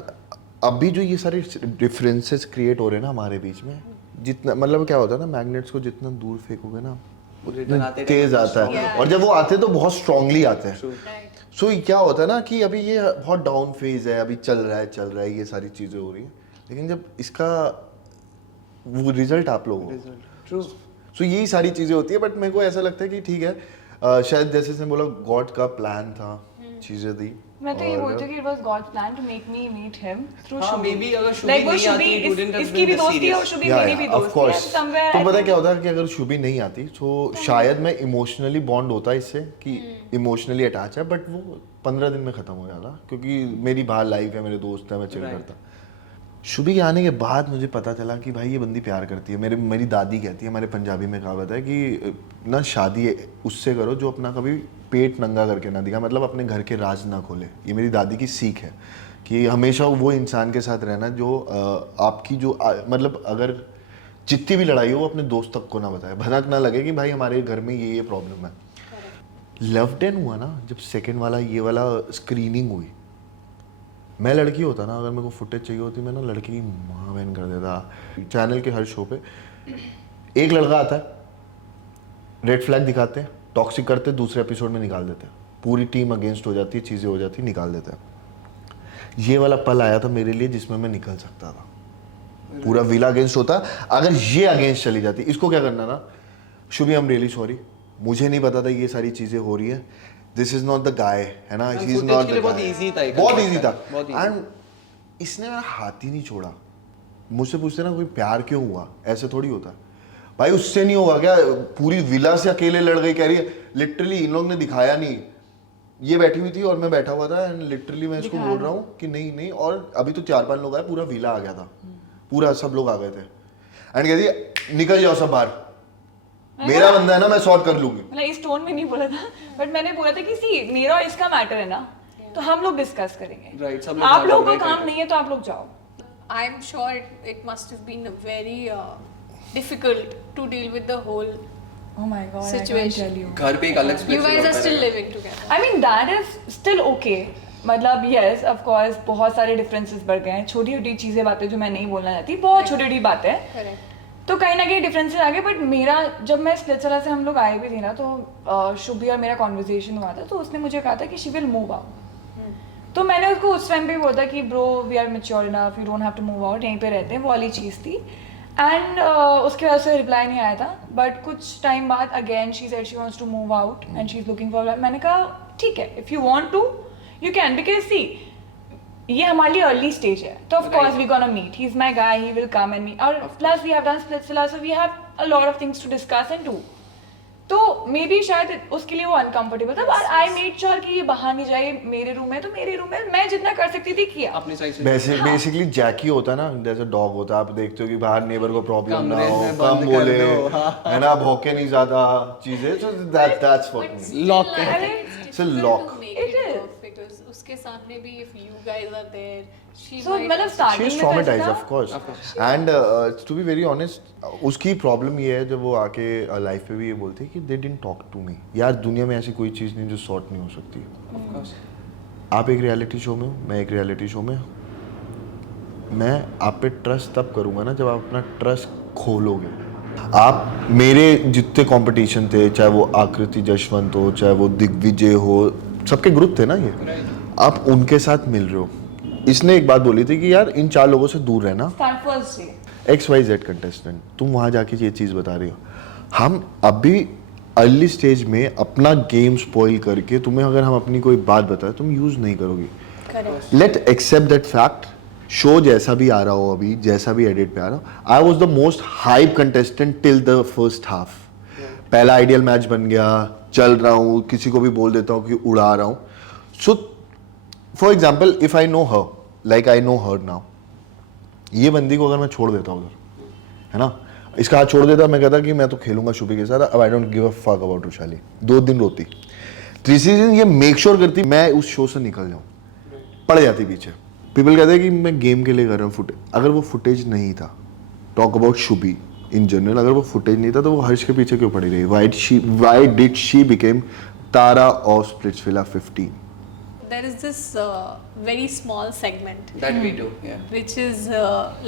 अभी जो ये सारे डिफरेंसेस क्रिएट हो रहे हैं ना हमारे बीच में, जितना मतलब क्या होता है ना, मैग्नेट्स को जितना दूर फेंकोगे ना रिटर्न आते तेज आता है, और जब वो आते हैं तो बहुत स्ट्रांगली आते हैं। सो क्या होता है ना कि अभी ये बहुत डाउन फेज है, अभी चल रहा है, ये सारी चीजें हो रही हैं, लेकिन जब इसका वो रिजल्ट आप लोगों को, ट्रू। सो यही सारी चीजें होती है। बट मेरे को ऐसा लगता है कि ठीक है, शायद जैसे से बोला गॉड का प्लान था, चीजें दी। मैं तो ये बोलती हूँ कि it was God's plan to make me meet him through हाँ, शुभी। maybe अगर शुभी Like वो नहीं आती, शुभी it wouldn't have इसकी been भी this दोस्ती है और serious. शुभी मेरी भी ऑफ दोस्ती है। कोर्स। Somewhere तो I पता think- क्या होता है कि अगर शुभी नहीं आती तो शायद मैं इमोशनली बॉन्ड होता इससे कि इमोशनली अटैच है, बट वो 15 दिन में खत्म हो जाता, क्योंकि मेरी बाहर लाइफ है, मेरे दोस्त है, मैं चिल करता। शुभी के आने के बाद मुझे पता चला कि भाई ये बंदी प्यार करती है। मेरी दादी कहती है, हमारे पंजाबी में कहावत है कि ना शादी उससे करो जो अपना कभी पेट नंगा करके ना दिखा, मतलब अपने घर के राज ना खोले। ये मेरी दादी की सीख है कि हमेशा वो इंसान के साथ रहना जो आपकी जो मतलब अगर जितनी भी लड़ाई हो वो अपने दोस्त तक को ना बताए, भनक ना लगे कि भाई हमारे घर में ये प्रॉब्लम है। लव डेन हुआ ना जब सेकंड वाला ये वाला स्क्रीनिंग हुई, मैं लड़की होता ना, अगर मेरे को फुटेज चाहिए होती, मैं ना लड़की की माँ बहन कर देता। चैनल के हर शो पे एक लड़का आता है, रेड फ्लैग दिखाते हैं, टॉक्सिक करते हैं, दूसरे एपिसोड में निकाल देते हैं, पूरी टीम अगेंस्ट हो जाती है, चीज़ें हो जाती है, निकाल देते हैं। ये वाला पल आया था मेरे लिए जिसमें मैं निकल सकता था, पूरा विला अगेंस्ट होता। अगर ये अगेंस्ट चली जाती, इसको क्या करना ना, Shubhi I am really sorry, मुझे नहीं पता था ये सारी चीज़ें हो रही है, this is not the guy, है ना, ही इज footage नॉट के लिए द बहुत गाय। easy था ये बहुत करना। इजी था। बहुत easy। एंड इसने मेरा हाथ ही नहीं छोड़ा। मुझसे पूछते ना कोई प्यार क्यों हुआ, ऐसे थोड़ी होता है भाई, उससे नहीं होगा क्या, पूरी विला से अकेले लड़ गई, कह रही है लिटरली इन लोग ने दिखाया नहीं, ये बैठी हुई थी और मैं बैठा हुआ था, एंड लिटरली मैं इसको बोल रहा हूँ कि नहीं नहीं, और अभी तो 4-5 लोग आए, पूरा विला आ गया था, पूरा सब लोग आ गए थे, एंड कहती है निकल जाओ सब बाहर, मेरा बंदा है ना, मैं सॉर्ट कर लूंगी। मतलब इस टोन में नहीं बोला था, बट मैंने बोला था कि सी मेरा और इसका मैटर है ना, तो हम लोग डिस्कस करेंगे। Right, सब लोग आप बात लोगों कर का रहे काम नहीं है तो आप लोग जाओ। I'm sure it must have been very difficult to deal with the whole Oh my god, Situation. I can't tell you. घर पे एक अलग split You guys होता are still है। living together. I mean that is still okay. मतलब yes, of course बहुत सारे differences बढ़ गए हैं, छोटी छोटी चीजें बातें जो मैं नहीं बोलना चाहती, बहुत छोटी छोटी बातें हैं। Correct. तो कहीं ना कहीं डिफरेंसेस आ गए, बट मेरा जब मैं स्प्लिट्सविला से हम लोग आए भी थे ना, तो शुभी और मेरा कॉन्वर्जेशन हुआ था, तो उसने मुझे कहा था कि शी विल मूव आउट। तो मैंने उसको उस टाइम पे बोला था कि bro we are mature enough, you don't have to move out, यहीं पे रहते हैं, वो वाली चीज़ थी। एंड उसके वजह से रिप्लाई नहीं आया था, बट कुछ टाइम बाद again she said she wants to move out and she is looking for. मैंने कहा ठीक है, if you want to you can, because see ये हमारे लिए अर्ली स्टेज है, तो of course we gonna meet, he is my guy, he will come and meet, और plus we have done Splitsvilla, so we have a lot of things to discuss and do. तो may be शायद उसके लिए वो uncomfortable था, but I made sure कि ये बाहर नहीं जाए, मेरे रूम है तो मेरे रूम है, मैं जितना कर सकती थी किया। अपनी साइड से बेसिकली जैकी होता है ना, जैसे डॉग होता है, आप देखते हो कि बाहर नेबर को प्रॉब्लम ना कमरे हो, में कम बंद कर बोले, दो, हाँ। है ना, भौंके नहीं ज्यादा चीजें, so that's for me। Lock Still, कर it's So difficult lock. to make It it is. work because उसके सामने भी if you guys are there, she So might मतलब also- starting She's में कैसा traumatized, था? of course. And to be very honest, उसकी problem ये है जब वो आके लाइफ पे भी ये बोलती है कि they didn't talk to me। यार दुनिया में ऐसी कोई चीज़ नहीं जो सॉर्ट नहीं हो सकती। Of course. आप एक रियलिटी शो में हो, मैं एक रियलिटी शो में हूँ। मैं आप पे ट्रस्ट तब करूँगा ना जब आप अपना ट्रस्ट खोलोगे। आप मेरे जितने कंपटीशन थे, चाहे वो आकृति जशवंत हो, चाहे वो दिग्विजय हो, सबके ग्रुप थे ना ये, आप उनके साथ मिल रहे हो। इसने एक बात बोली थी कि यार इन 4 लोगों से दूर रहना, Start first day. XYZ contestant, तुम वहाँ जाके ये चीज़ बता रही हो। हम अभी अर्ली स्टेज में अपना गेम स्पॉइल करके तुम्हें अगर हम अपनी कोई बात बताए तुम यूज़ नहीं करोगी। Correct. Let accept that fact. Show जैसा भी आ रहा हो, अभी जैसा भी एडिट पे आ रहा हो, I was the most hype contestant till the first half. पहला आइडियल मैच बन गया, चल रहा हूँ, किसी को भी बोल देता हूँ कि उड़ा रहा हूँ। So for example if I know her, like I know her now, ये बंदी को अगर मैं छोड़ देता उधर, है ना, इसका हाथ छोड़ देता, मैं कहता कि मैं तो खेलूंगा शुभी के साथ, अब I don't give a fuck about Vaishali, 2 दिन रोती, तीसरी दिन ये मेक श्योर करती मैं उस शो से निकल जाऊं, पड़ जाती पीछे। पीपल कहते हैं कि मैं गेम के लिए कर रहा हूँ फुटेज, अगर वो फुटेज नहीं था, talk about Shubhi in general, अगर वो फुटेज नहीं था तो वो हर्ष के पीछे क्यों पड़ी रही? Why did she became Tara of Splitsvilla 15? There is this very small segment That we do, yeah. which is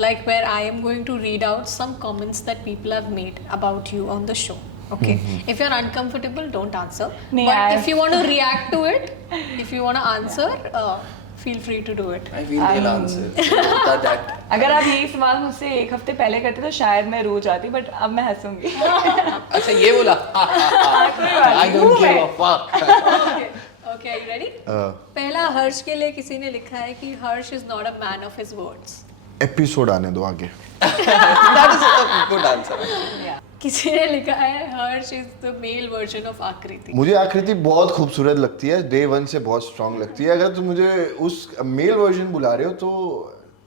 like where I am going to read out some comments that people have made about you on the show. Okay, if you're uncomfortable, don't answer. Nee, But if you want to react to it, if you want to answer, feel free to do it. I feel they'll answer. that. अगर आप यही सवाल मुझसे 1 हफ्ते पहले करते तो शायद मैं रोज आती, बट अब मैं हंसूंगी। अच्छा ये बोला I don't give a fuck. Okay, are you ready? पहला हर्ष के लिए किसी ने लिखा है कि हर्ष is not a man of his words. Episode आने दो आगे। That is a good answer. किसी ने लिखा है हर्ष is the male version of आकृति. मुझे आकृति बहुत खूबसूरत लगती है, डे 1 से बहुत स्ट्रांग लगती है। अगर तुम मुझे उस मेल वर्जन बुला रहे हो तो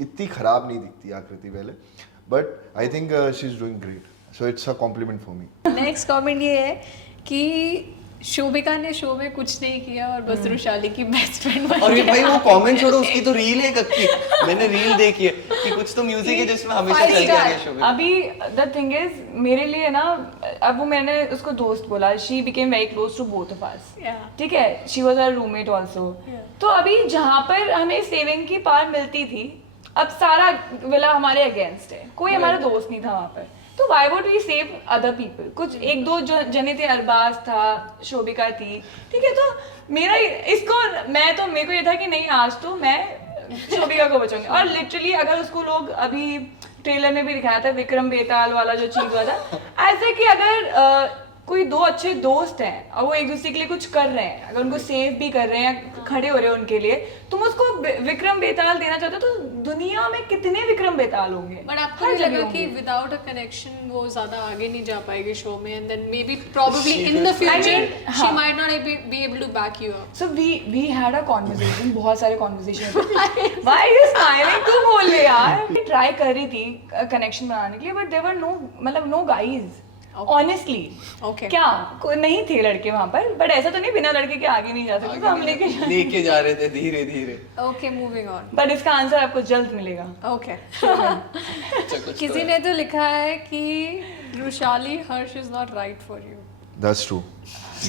इतनी खराब नहीं दिखती आकृति पहले, but I think she is doing great, so it's a compliment for me. Next comment ये है कि शोभिका ने शो में कुछ नहीं किया और बस रुशाली की बेस्ट फ्रेंड बन और ये गया। भाई वो कमेंट छोड़ो, उसकी तो रील है कक्की, मैंने रील देखी है कि कुछ तो म्यूजिक है जिसमें हमेशा Five चल star. रही है शो में। अभी द थिंग इज मेरे लिए ना, अब वो मैंने उसको दोस्त बोला, she became very close to both of us, Yeah. ठीक है, she was our roommate also. तो अभी जहाँ पर हमें सेविंग की पार मिलती थी, अब सारा विला हमारे अगेंस्ट है, कोई हमारा दोस्त नहीं था वहाँ पर, तो why would we save other people? कुछ एक दो जो जने थे, अरबाज था, शोभिका थी, ठीक है, तो मेरा इसको मेरे को ये था कि नहीं आज तो मैं शोभिका को बचाऊंगी। और लिटरली अगर उसको लोग अभी ट्रेलर में भी दिखाया था विक्रम बेताल वाला जो चीज हुआ था, ऐसे कि अगर कोई दो अच्छे दोस्त हैं और वो एक दूसरे के लिए कुछ कर रहे हैं, अगर उनको सेव भी कर रहे हैं या खड़े हो रहे हैं उनके लिए, तुम उसको विक्रम बेताल देना चाहते हो, तो दुनिया में कितने विक्रम बेताल होंगे? बट आपको हर नहीं जगह लगा होंगे। कि विदाउट अ कनेक्शन वो ज्यादा आगे नहीं जा पाएगी शो में, and then maybe probably in the future she हाँ। Might not be able to back you up. So we had a conversation, बहुत सारे conversation। Why are you smiling? तू बोल ले यार। मैं try कर रही थी connection बनाने के लिए, but there were no guys. Honestly, Okay. क्या कोई नहीं थे लड़के वहाँ पर, but ऐसा तो नहीं बिना लड़के के आगे नहीं जा सकते, तो हम लेके जा रहे थे धीरे धीरे। Okay, moving on. but इसका आंसर आपको जल्द मिलेगा। ओके। अच्छा, कुछ तो किसी है। ने तो लिखा है कि Rushali Harsh is not right for you. That's true.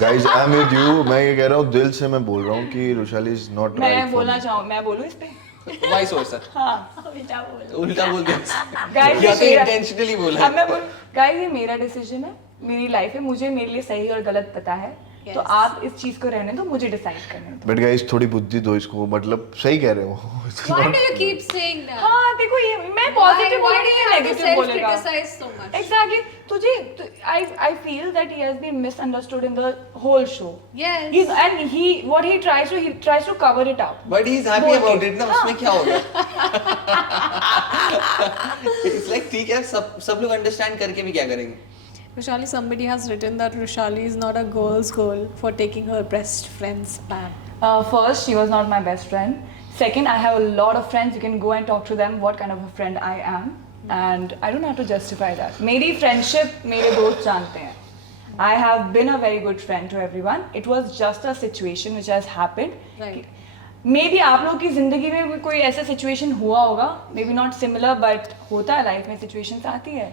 Guys, I'm with you. मैं ये कह रहा हूँ, दिल से मैं बोल रहा हूँ कि रुशाली is not right मैं for बोलना me. चाहूँ, मैं बोलूँ इस पे? वाइस वर्सा, हाँ, उल्टा बोल दिया। Guys, या तो ये मेरा- इंटेंशनली बोला अब मैं बोल, गाइस ये मेरा डिसीजन है, मेरी लाइफ है, मुझे मेरे लिए सही और गलत पता है, तो Yes. आप इस चीज को रहने दो, मुझे डिसाइड करने दो। But guys, थोड़ी बुद्धि दो इसको, मतलब सही कह रहे हो। Why do you keep saying that? हाँ देखो, ये मैं पॉजिटिव Why बोलूंगी do you या have to नेगेटिव बोलेगा? self-criticize so much? Exactly. तुझे I feel that he has been misunderstood in the whole show. Yes. What he tries to cover it up. But he is happy बोल about के। It ना, उसमें क्या होगा? It's like ठीक है, सब लोग अंडरस्टैंड करके भी क्या करेंगे? Rushali, somebody has written that Rushali is not a girl's goal for taking her best friend's man. First, she was not my best friend. Second, I have a lot of friends. You can go and talk to them what kind of a friend I am. And I don't have to justify that. मेरी friendship मेरे दोस्त जानते हैं. I have been a very good friend to everyone. It was just a situation which has happened. Right. Maybe आप लोगों की जिंदगी में भी कोई ऐसा situation हुआ होगा. Maybe not similar, but होता है life में situations आती है.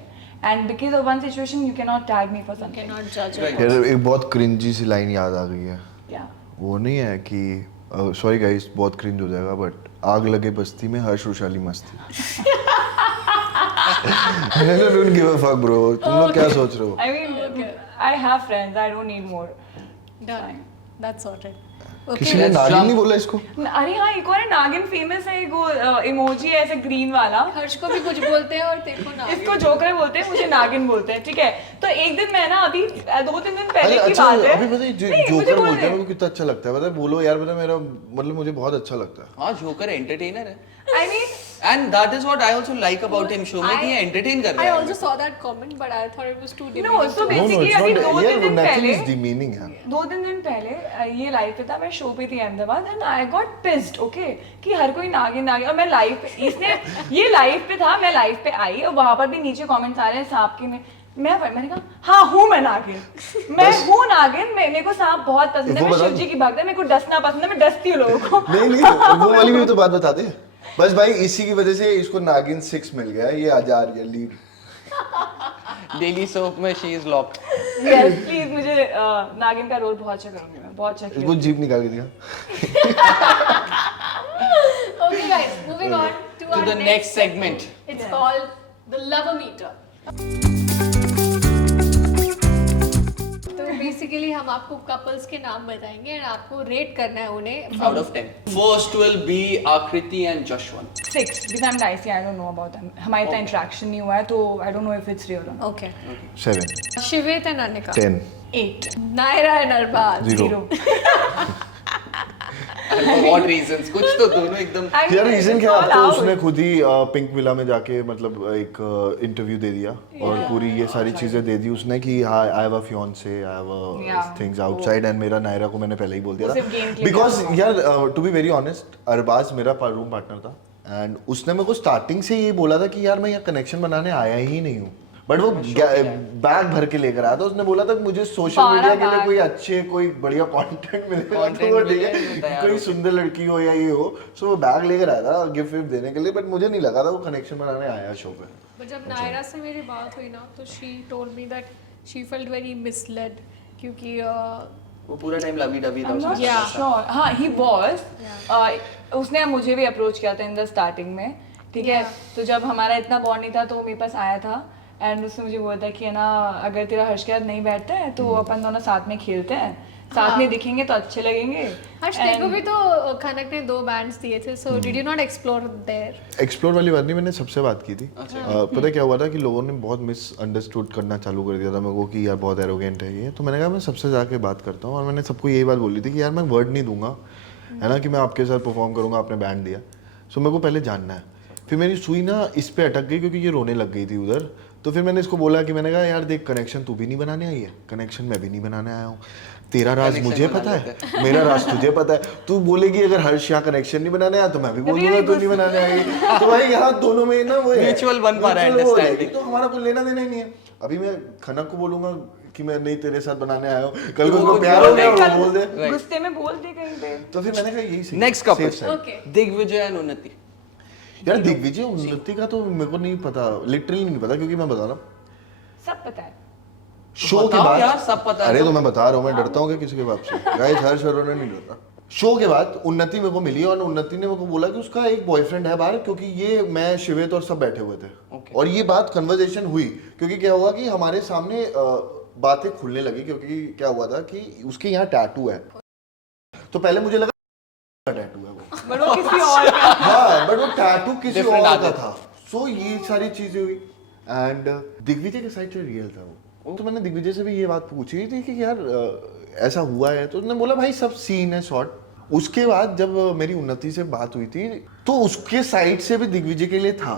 And because of one situation, you cannot tag me for something. Cannot judge Right. her. यार एक बहुत क्रिंजी सी लाइन याद आ गई है। Yeah. वो नहीं है कि सॉरी गाइस, बहुत क्रिंज हो जाएगा, बट आग लगे बस्ती में हर्ष रुशाली मस्ती। Don't give a fuck bro, तुम लोग क्या सोच रहे हो? I mean, I have friends. I don't need more. Done. That's sorted. किसी Okay. ने let's नागिन jump. नहीं बोला इसको? अरे हाँ, एक और नागिन फेमस है, एक वो इमोजी है ऐसे ग्रीन वाला, हर्ष को भी कुछ बोलते हैं और तेरे को ना। इसको जोकर बोलते हैं, मुझे नागिन बोलते हैं, ठीक है। तो एक दिन मैं ना अभी 2-3 दिन पहले अरे की अच्छा, बात है, अभी पता है नहीं, मुझे जोकर बोल बोलते हैं, रहे मेरे को कितना अच्छा लगता है, पता है, बोलो यार, पता है मेरा मतलब मुझे बहुत अच्छा लगता है। हाँ, जोकर एंटरटेनर है, I mean, and that is what I also like about him show में, कि ये एंटरटेन कर I रहा है। also saw that comment, but I thought it was too no, demeaning. so to- No, no, basically it's अभी not, 2-3 यार दिन nothing पहले इज डिमीनिंग यार। 2-3 दिन पहले ये लाइव पे था, मैं शो पे थी Ahmedabad, and I got pissed, okay, कि हर कोई नागिन, और मैं लाइव पे, इसने ये लाइव पे था, मैं लाइव पे आई और वहां पर भी नीचे कमेंट्स आ रहे हैं सांप के में, मैंने कहा हाँ हूँ मैं नागिन, मैं हूँ नागिन, मेरे को सांप बहुत पसंद है, वो मैं बता- शिव जी की भक्त है, मेरे को डसना पसंद है, मैं डसती हूँ लोगों को। नहीं नहीं, वो वाली भी तो बात बता दे। बस भाई इसी की वजह से इसको नागिन 6 मिल गया, ये आ जा रही है लीड। डेली सोप में she is locked. Yes please, मुझे नागिन का रोल बहुत अच्छा करूंगी मैं, बहुत अच्छा इसको किया। जीप निकाल के दिया। Okay, guys, moving on to our the next segment. It's called the Lover-Meter. तो बेसिकली हम आपको कपल्स के नाम बताएंगे और आपको रेट करना है उन्हें Out of 10. First will be Akriti and Jashwant. 6 because I'm dicey, I don't know about them. हमारा इतना इंटरेक्शन नहीं हुआ है, तो I don't know if it's real or not. Okay 7 Shivet and Anika 10 8 Naira and Arbaaz 0 And for what reasons? कुछ तो दोनों एकदम यार रीजन क्या, अब तो उसने खुद ही पिंक विला में जाके मतलब एक इंटरव्यू दे दिया और पूरी ये सारी चीजें दे दी उसने कि हाँ I have a fiance, I have Yeah. Things outside, and मेरा नायरा को मैंने पहले ही बोल दिया वो था सिर्फ game के लिए बिकॉज गया यार to be very honest, Arbaaz मेरा रूम पार्टनर था एंड उसने मेरे को स्टार्टिंग से ये बोला था कि यार मैं यहाँ कनेक्शन बनाने आया ही नहीं हूँ, बट वो बैग भर के लेकर आया था। उसने बोला था कि मुझे सोशल मीडिया के लिए कोई अच्छे कोई बढ़िया कंटेंट मिलेगा तो वो ठीक है, कोई सुंदर लड़की हो या ये हो, सो वो बैग लेकर आया था गिफ्ट विफ्ट देने के लिए। बट मुझे नहीं लगा था वो कनेक्शन बनाने आया शो पे। बट जब नायरा से मेरी बात हुई ना तो she told me that she felt very misled क्योंकि वो पूरा टाइम लवी डवी था I'm not Yeah. sure. हाँ, he was. उसने मुझे भी अप्रोच किया था इन द स्टार्टिंग में, ठीक है। तो जब हमारा इतना बॉन्ड नहीं था तो वो मेरे पास आया था एंड उसने मुझे बोला था कि है ना, अगर तेरा हर्ष के साथ नहीं बैठता है तो अपन दोनों साथ में खेलते हैं, साथ में दिखेंगे तो अच्छे लगेंगे। हर्ष तेरे को भी तो खनक ने 2 बैंड्स दिए थे, so did you not explore their? Explore वाली बात नहीं, मैंने सबसे बात की थी। पता है क्या हुआ था कि लोगों ने बहुत मिसअंडरस्टूड करना चालू कर दिया था मेरे को कि यार बहुत एरोगेंट है ये। तो मैंने कहा मैं सबसे जाके बात करता हूँ, और मैंने सबको यही बात बोली थी कि यार मैं वर्ड नहीं दूंगा, है ना, कि मैं आपके साथ परफॉर्म करूंगा, आपने बैंड दिया, सो मेरे को पहले जानना है। फिर मेरी सुई ना इस पे अटक गई क्योंकि ये रोने लग गई थी उधर। तो फिर मैंने इसको बोला कि मैंने कहा यार देख, कनेक्शन तू भी नहीं बनाने आई है, कनेक्शन मैं भी नहीं बनाने आया हूँ। तेरा राज मुझे पता है, मेरा राज तुझे पता है। तू बोलेगी अगर हर्ष यहाँ कनेक्शन नहीं बनाने आया तो मैं भी बोल दूंगा तू नहीं बनाने आई। तो भाई यहाँ दोनों में ना वो Mutual बन पा रहा है understanding। तो हमारा कोई लेना देना ही नहीं है। अभी मैं खनक को बोलूंगा कि मैं नहीं तेरे साथ बनाने आया हूँ, कल को उसको प्यार हो गया वो बोल दे, गुस्से में बोल दे कहीं पे। तो फिर मैंने कहा यही सही। Next couple, okay Digvijay and Unnati. यार दिग्विजय उन्नति का तो मेरे को नहीं पता, लिटरली नहीं पता, क्योंकि मैं बता रहा हूँ सब पता है। शो के बताओ बाद यार, सब पता है अरे तो। तो मैं बता रहा हूँ, मैं डरता हूँ क्या किसी के बाप से? गाइस हर्ष और नहीं डरता। शो के बाद उन्नति मेरे को मिली और उन्नति ने मेरे को बोला कि उसका एक बॉयफ्रेंड है बाहर, क्योंकि ये मैं शिवेत और सब बैठे हुए थे। और ये बात कन्वर्सेशन हुई क्योंकि क्या हुआ कि हमारे सामने बातें खुलने लगी, क्योंकि क्या हुआ था कि उसके यहाँ टैटू है। तो पहले मुझे लगा टैटू है वो, बट वो किसी और का। हाँ बट वो टैटू किसी Different और का आदत। था। सो ये सारी चीजें हुई एंड दिग्विजय के साइड से रियल था वो। तो मैंने दिग्विजय से भी ये बात पूछी थी कि यार ऐसा हुआ है, तो उसने बोला भाई सब सीन है शॉर्ट। उसके बाद जब मेरी उन्नति से बात हुई थी तो उसके साइड से भी दिग्विजय के लिए था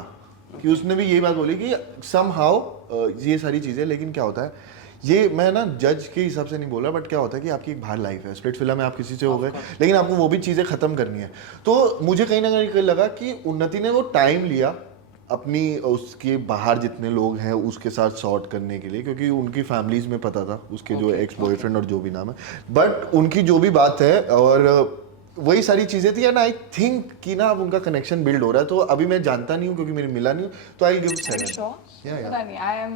कि उसने भी यही बात बोली कि समहाउ ये सारी चीजें, लेकिन क्या होता है ये मैं ना जज के हिसाब से नहीं बोल रहा, बट क्या होता है कि आपकी एक बाहर लाइफ है, स्प्लिट फिल्म में आप किसी से हो गए, लेकिन आपको वो भी चीज़ें ख़त्म करनी है। तो मुझे कहीं ना कहीं लगा कि उन्नति ने वो टाइम लिया अपनी उसके बाहर जितने लोग हैं उसके साथ सॉर्ट करने के लिए, क्योंकि उनकी फैमिलीज में पता था उसके जो एक्स बॉयफ्रेंड और जो भी नाम है, बट उनकी जो भी बात है और वही सारी चीजें थी। एंड आई थिंक कि ना अब उनका कनेक्शन बिल्ड हो रहा है। तो अभी मैं जानता नहीं हूँ क्योंकि मेरे मिला नहीं हूँ, तो आई गिव 7। पता नहीं, आई एम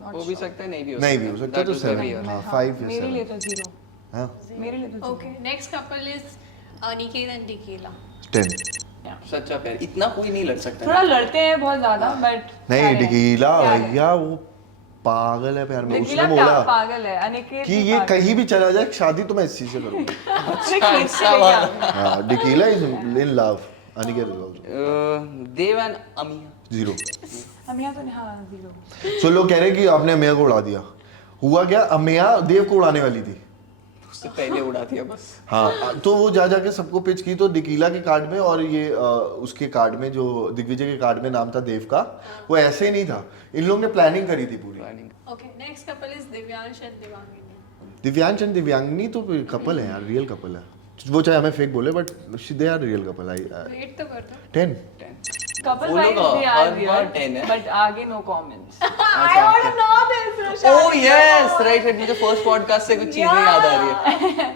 नॉट हो भी सकता है, नहीं भी हो नहीं भी हो सकता है, तो 7 हाँ 5 या मेरे लिए 7 तो 0। हाँ मेरे लिए तो okay next couple is Aniket and Dikela. 10 सच्चा प्यार। इतना कोई नहीं लड़ सकता। थोड़ा लड़ते हैं बहुत ज्यादा, बट नहीं डिकीला भैया वो पागल है प्यार में। उसने बोला पागल है अनिकेत कि ये कहीं भी चला जाए शादी तो मैं इसी से करूंगा। हाँ Dikila is in love, Aniket is also Dev and Amiya. 0। हम यहाँ तो हाँ 0। सो लोग कह रहे हैं कि आपने अमिया को उड़ा दिया। हुआ क्या, अमिया देव को उड़ाने वाली थी, उससे पहले उड़ा दिया बस। हाँ तो वो जा जाके सबको पिच की, तो डिकीला के कार्ड में और ये उसके कार्ड में जो दिग्विजय के कार्ड में नाम था देव का, वो ऐसे ही नहीं था। इन लोगों ने प्लानिंग करी थी पूरी। Okay next couple is Divyansh and Divangini. Divyansh and Divyangini तो कपल है यार, रियल कपल है वो, चाहे हमें फेक बोले but they are real couple. I wait तो कर दो। 10 कपल वो वाइज लोग दे आर हर बार 10 है। बट आगे no comments. I want to know this. Oh yes right, मुझे फर्स्ट पॉडकास्ट से कुछ चीजें याद आ रही है।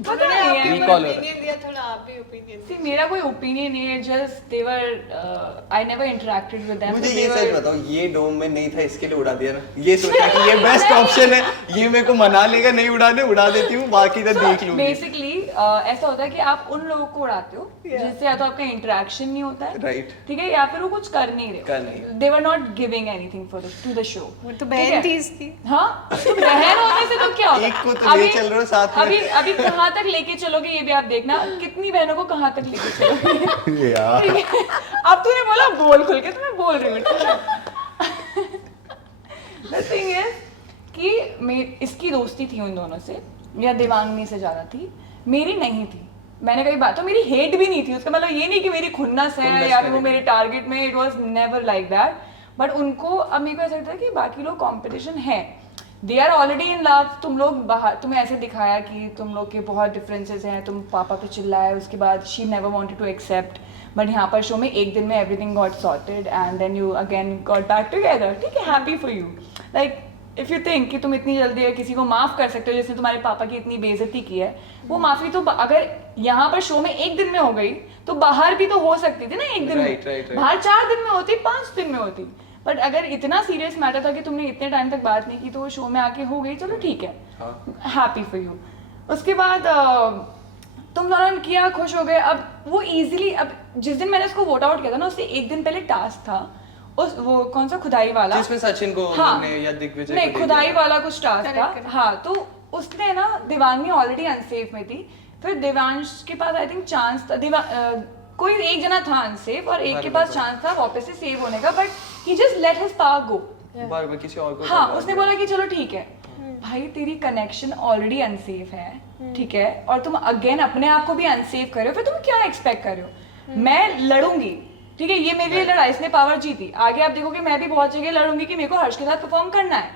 पता नहीं है Recall हो रहा है। ओपिनियन दिया, थोड़ा आप भी ओपिनियन। See, मेरा कोई ओपिनियन नहीं है, just they were I never interacted with them. मुझे ये सच बताओ, ये डोम में नहीं था इसके लिए उड़ा दिया ना, ये सोचा कि ये बेस्ट ऑप्शन है, ये मेरे को मना लेगा नहीं उड़ाने, उड़ा देती हूँ, बाकी तो देख लूंगी। बेसिकली ऐसा होता है कि आप उन लोगों को उड़ाते हो जिससे या तो आपका इंटरेक्शन नहीं होता है, Right. ठीक है, या फिर वो कुछ कर नहीं कर रहे नहीं। हो, they were not giving anything for to the show. वो तो बहन थी इसकी। हाँ तो बहन होने से तो क्या होता है? एक को तो ले चल रहे हो साथ में। अभी कहाँ तक लेके चलोगे ये भी आप देखना, कितनी बहनों को कहाँ तक लेके चलोगे। यार ठीक है? अब तूने बोला बोल खुल के, तो मैं बोल रही हूँ। The thing is कि इसकी दोस्ती थी उन दोनों से, या दिवांगनी से ज्यादा थी, मेरी नहीं थी। मैंने कई बात तो मेरी हेट भी नहीं थी, उसका मतलब ये नहीं कि मेरी खुन्नस है या फिर वो मेरे टारगेट में, it was never like that. But उनको अब मेरे को ऐसा लगता है कि बाकी लोग कंपटीशन है, they are already in love. तुम लोग बाहर, तुम्हें ऐसे दिखाया कि तुम लोग के बहुत डिफरेंसेस हैं, तुम पापा पे चिल्लाए, उसके बाद she never wanted to accept, but यहाँ पर शो में एक दिन में everything got sorted and then you again got back together. ठीक है, happy for you. Like if you think कि तुम इतनी जल्दी किसी को माफ कर सकते हो जिसने तुम्हारे पापा की इतनी बेइज्जती की है, वो माफी तो अगर यहाँ पर शो में एक दिन में हो गई तो बाहर भी तो हो सकती थी ना एक दिन Right, में. right. बाहर 4 दिन में होती, 5 दिन में होती. बट अगर इतना सीरियस मैटर था कि तुमने इतने टाइम तक बात नहीं की तो वो शो में आके हो गई, चलो ठीक है, हैप्पी फॉर यू. उसके बाद तुम दोनों ने किया, खुश हो गए. अब वो इजीली, अब जिस दिन मैंने उसको वोट आउट किया था ना, उससे एक दिन पहले टास्क था उस वो कौन सा खुदाई वाला, जिसमें सचिन को हाँ, उन्होंने या दिग्विजय नहीं को खुदाई वाला कुछ टास्क था. Correct, correct. हाँ, तो उसने ना देवांगी ऑलरेडी अनसेफ में थी, फिर देवांश के पास आई थिंक चांस था, कोई एक जना था अनसेफ और एक के पास चांस था वापस से सेव होने का, but he just let his power go. बार किसी और को हाँ, उसने बोला कि चलो ठीक है भाई, तेरी कनेक्शन ऑलरेडी अनसेफ है, ठीक है, और तुम अगेन अपने आप को भी अनसेफ कर रहे हो, फिर तुम क्या एक्सपेक्ट कर रहे हो. मैं लड़ूंगी, ठीक है, ये मेरे लिए लड़ाई, इसने पावर जीती, आगे आप देखोगे मैं भी बहुत जगह लड़ूंगी कि मेरे को हर्ष के साथ परफॉर्म करना है.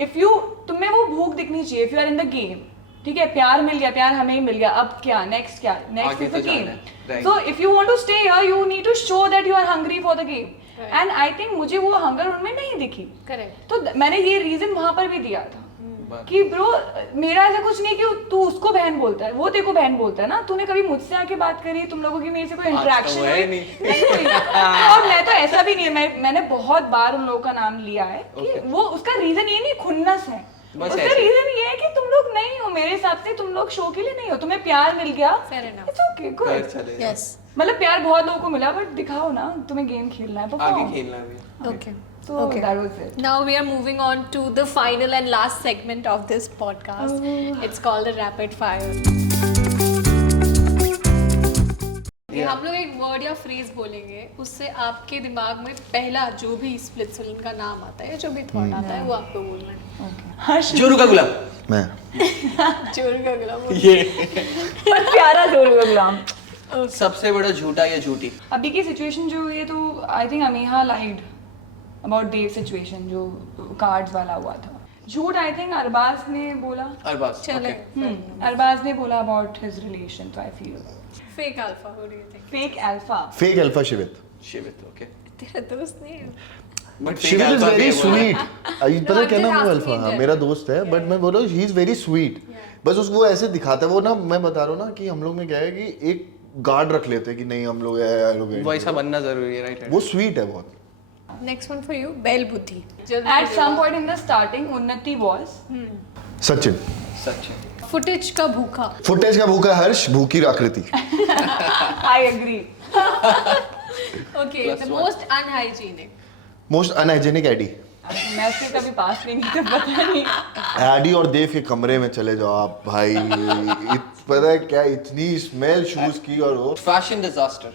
इफ यू, तुम्हें वो भूख दिखनी चाहिए, if you are in the game. ठीक है, प्यार मिल गया, प्यार हमें ही मिल गया, अब क्या नेक्स्ट, क्या नेक्स्ट आगे इज तो द गेम. जाना है, right. So if you want to stay here you need to show that you are hungry for the game. And I think मुझे वो हंगर उनमें नहीं दिखी. करेक्ट. तो मैंने ये रीजन वहां पर भी दिया था कि ब्रो मेरा ऐसा कुछ नहीं कि तू उसको बहन बोलता है, वो तेरे को बहन बोलता है ना. तूने कभी मुझसे आके बात करी, तुम लोगों की मेरे से कोई इंटरेक्शन है हुई? नहीं हुई. और मैं तो ऐसा भी नहीं है, मैंने बहुत बार उन लोगों का नाम लिया है कि वो उसका रीजन ये नहीं खुन्नस है, बस उसका ऐसे. रीजन ये है कि तुम लोग नहीं हो, मेरे हिसाब से तुम लोग शो के लिए नहीं हो, तुम्हें प्यार मिल गया, Fair enough. इट्स ओके, कर गुड. चले Yes. मतलब प्यार बहुत लोगों को मिला, बट दिखाओ ना, तुम्हें गेम खेलना है, आगे परफॉर्म. खेलना भी. Okay. So that was it. Now we are moving on to the final and last segment of this podcast. It's called the rapid fire. ये हम लोग एक वर्ड या फ्रेज बोलेंगे, उससे आपके दिमाग में पहला जो भी स्प्लिट्सविलन का नाम आता है या जो भी थॉट आता है वो आपको बोलना है. हर्ष जोरू का गुलाम. मैं चोर का गुलाम. ये पर प्यारा जोरू का गुलाम. सबसे बड़ा झूठा या झूठी. अभी की सिचुएशन जो हुई है, तो I think Amiha lied about Dev situation जो कार्ड्स वाला हुआ था. झूठ आई थिंक अरबाज ने बोला. अरबाज. चले. अरबाज ने बोला अबाउट हिज रिलेशन, तो I feel fake alpha. What do you think? Fake alpha. Fake alpha Shivit. Shivit. Okay. तेरा दोस्त नहीं है. But Shivit is very sweet. पता है क्या I'm नाम just है asking अल्फा? हाँ, that. मेरा दोस्त है, बट मैं बोल रहा हूँ ही इज वेरी स्वीट. बस उसको ऐसे दिखाता है वो ना. मैं बता रहा हूँ ना कि हम लोग में क्या है कि एक गार्ड रख लेते हैं कि नहीं हम लोग वैसा बनना जरूरी है, राइट? वो स्वीट है बहुत. Next one for you. बैल बुद्धि. At some point in the starting, उन्नति was सचिन. सच. फुटेज का भूखा. फुटेज का भूखा हर्ष, भूखी आकृति. I agree. Okay. The most unhygienic. Most unhygienic एडी. मैं उसके कभी पास नहीं गई, तो पता नहीं. एडी और देव के कमरे में चले जाओ आप भाई. पता है क्या, इतनी स्मेल शूज की. और वो fashion disaster.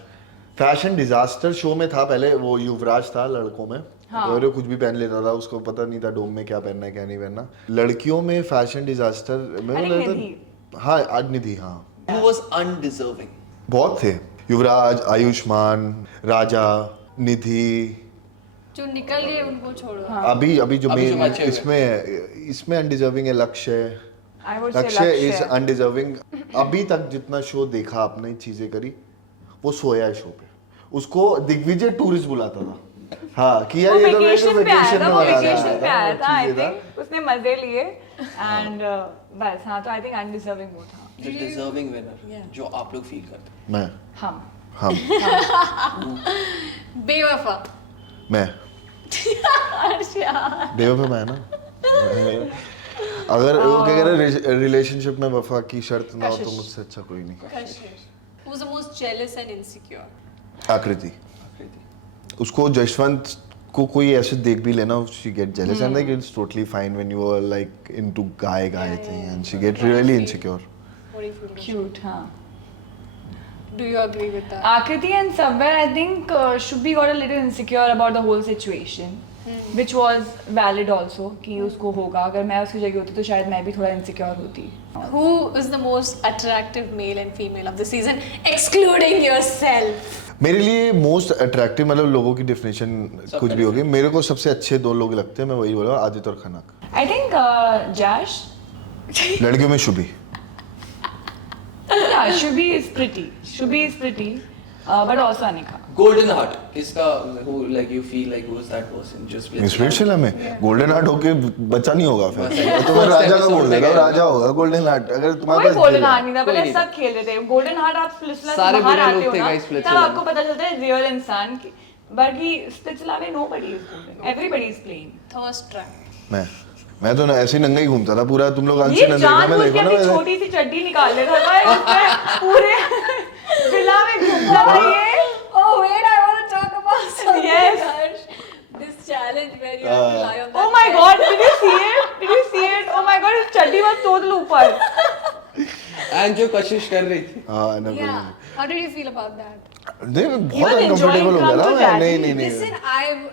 Fashion disaster show में था पहले. वो युवराज था लड़कों में. हाँ. और वो कुछ भी पहन लेता था, उसको पता नहीं था डोम में क्या पहनना है क्या नहीं पहनना. लड़कियों में फैशन डिजास्टर अरे निधि. हाँ आज निधि. हाँ Who was undeserving? बहुत थे. युवराज, आयुष्मान, राजा, निधि. जो निकल गए उनको छोड़ो. अभी अभी जो अभी जो मेन बचे हुए. इसमें अनडिजर्विंग है लक्ष्य. I would say लक्ष्य इज लक्ष्य. अनडिजर्विंग. अभी तक जितना शो देखा आपने चीजें करी, वो सोया है शो पे. उसको दिग्विजय टूरिस्ट बुलाता था. हाँ कि यार वो ये तो वेकेशन पे आया था, वो में वेकेशन पे आया था. आई चीजें था. थिंक उसने मजे लिए एंड बस. हाँ, तो आई थिंक अनडिजर्विंग वो था. The deserving winner, जो आप लोग फील करते हैं. मैं हम बेवफा. मैं बेवफा मैं ना. अगर वो क्या कह रहे रिलेशनशिप में वफा की शर्त ना हो तो मुझसे अच्छा कोई नहीं. Who's the most jealous and insecure? आकृति. उसको जशवंत को कोई ऐसे देख भी लेना, she get jealous and like it's totally fine when you are like into guy thing and she get really insecure. What do you feel? Cute. हाँ. Do you agree with that? Akriti and somewhere I think Shubhi got a little insecure about the whole situation, which was valid also कि उसको होगा. अगर मैं उसकी जगह होती तो शायद मैं भी थोड़ा insecure होती. Who is the most attractive male and female of the season, excluding yourself? मेरे लिए मोस्ट अट्रैक्टिव मतलब लोगों की डेफिनेशन कुछ भी होगी. मेरे को सबसे अच्छे दो लोग लगते हैं, मैं वही बोला, आदित्य और खनक. I think Jash. लड़कियों में Shubhi. Yeah, Shubhi is pretty. Shubhi is pretty. but also Anika. Golden Heart, किसका who like you feel like who is that person जो split स्प्लिट्सविला में गोल्डन हार्ट होके बच्चा नहीं होगा फिर तो मैं राजा का बोल देगा राजा होगा गोल्डन हार्ट अगर तुम्हारे कोई पास गोल्डन दिल है। हार्ट नहीं था, पहले सब खेल रहे थे गोल्डन हार्ट। आप स्प्लिट्सविला सारे से बाहर बुरे आते लोग हो थे ना, guys तब स्प्लिट्सविला आपको पता चलता है रियल इंसान की। बाकी स्प्लिट्सविला में nobody is golden, everybody is plain। First try. मैं तो ना ऐसे ही नंगा ही घूमता था पूरा तुम लोग अंश ये ने देखा मैं जानबूझ के देखो ना अपनी वैसे। छोटी सी चड्डी निकाल लेता था इसमें पूरे विला में घूमता था ये। Oh wait, I want to talk about something. Yes. Harsh. This challenge where you have to lie on that. Oh my bed. god, did you see it? Did you see it? Oh my god, इस चड्डी मत तोड़ लो ऊपर। and जो कशिश कर रही थी हाँ ना Yeah. How did you feel about that? नहीं मैं बहुत was अनकंफर्टेबल हो enjoying गया ना come to मैं daddy. नहीं Listen,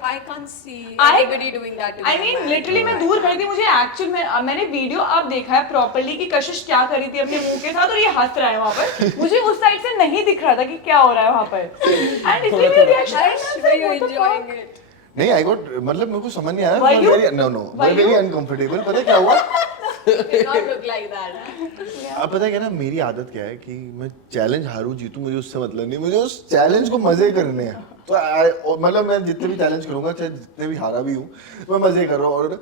I can't see I- anybody doing that to I me. mean, literally मैं दूर खड़ी थी, मुझे एक्चुअल में मैंने वीडियो अब देखा है प्रॉपर्ली कि कशिश क्या कर रही थी अपने मुंह के साथ और ये हंस रहा है वहाँ पर। मुझे उस साइड से नहीं दिख रहा था कि क्या हो रहा है वहाँ पर। एंड इसलिए मेरा reaction Harsh, were you enjoying it? नहीं आई गॉट मतलब मेरे को समझ नहीं आया Were you? No no Were very you? Uncomfortable पता है क्या हुआ Did not look like that. अब पता है क्या ना मेरी आदत क्या है कि मैं चैलेंज हारूं जीतूं मुझे उससे मतलब नहीं मुझे उस चैलेंज को मजे करने हैं तो मतलब मैं जितने भी चैलेंज करूंगा चाहे जितने भी हारा भी हूं मैं मजे कर रहा हूं और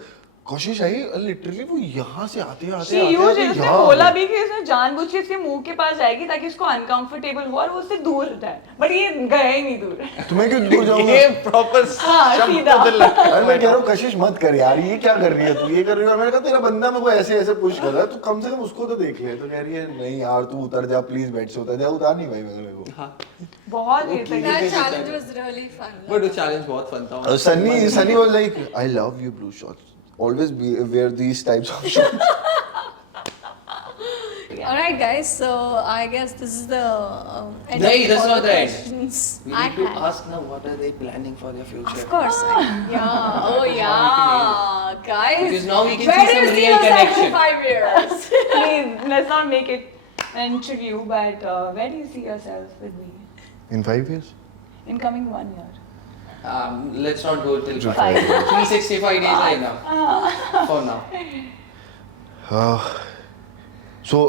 कोशिश आई लिटरली वो यहाँ से आते आते She आते used आते it, उसने यहाँ बोला आ भी कि उसने जानबूझ के इसके मुंह के पास जाएगी ताकि उसको अनकंफर्टेबल हो और वो उससे दूर जाए, बट ये गया ही नहीं दूर। गई। तुम्हें क्यों दूर जाऊंगा ये प्रॉपर हाँ, सीधा। अरे मैं कह रहा हूँ कशिश मत कर यार ये क्या कर रही है तू ये कर रही है और मैंने कहा तेरा बंदा मेरे को ऐसे ऐसे पुश कर रहा है तू कम से कम उसको तो देख ले तो कह रही है नहीं यार तू उतर जा प्लीज बेड से उतर जा उतार नहीं भाई मेरे को बहुत देर तक That challenge was really fun. But वो चैलेंज बहुत फन था Sunny was like I love you blue shorts always wear these types of shorts Alright, guys. So I guess this is the end No, of that's all not the the end. questions we I need to had. ask now what are they planning for their future Of course. Yeah. Oh yeah, guys. Because now we can Where see do you some see real yourself connection. in 5 years? Please, let's not make it an interview, but where do you see yourself with me in 5 years in coming 1 year? let's not go till Till 5 5 years. 365 days right now for now सो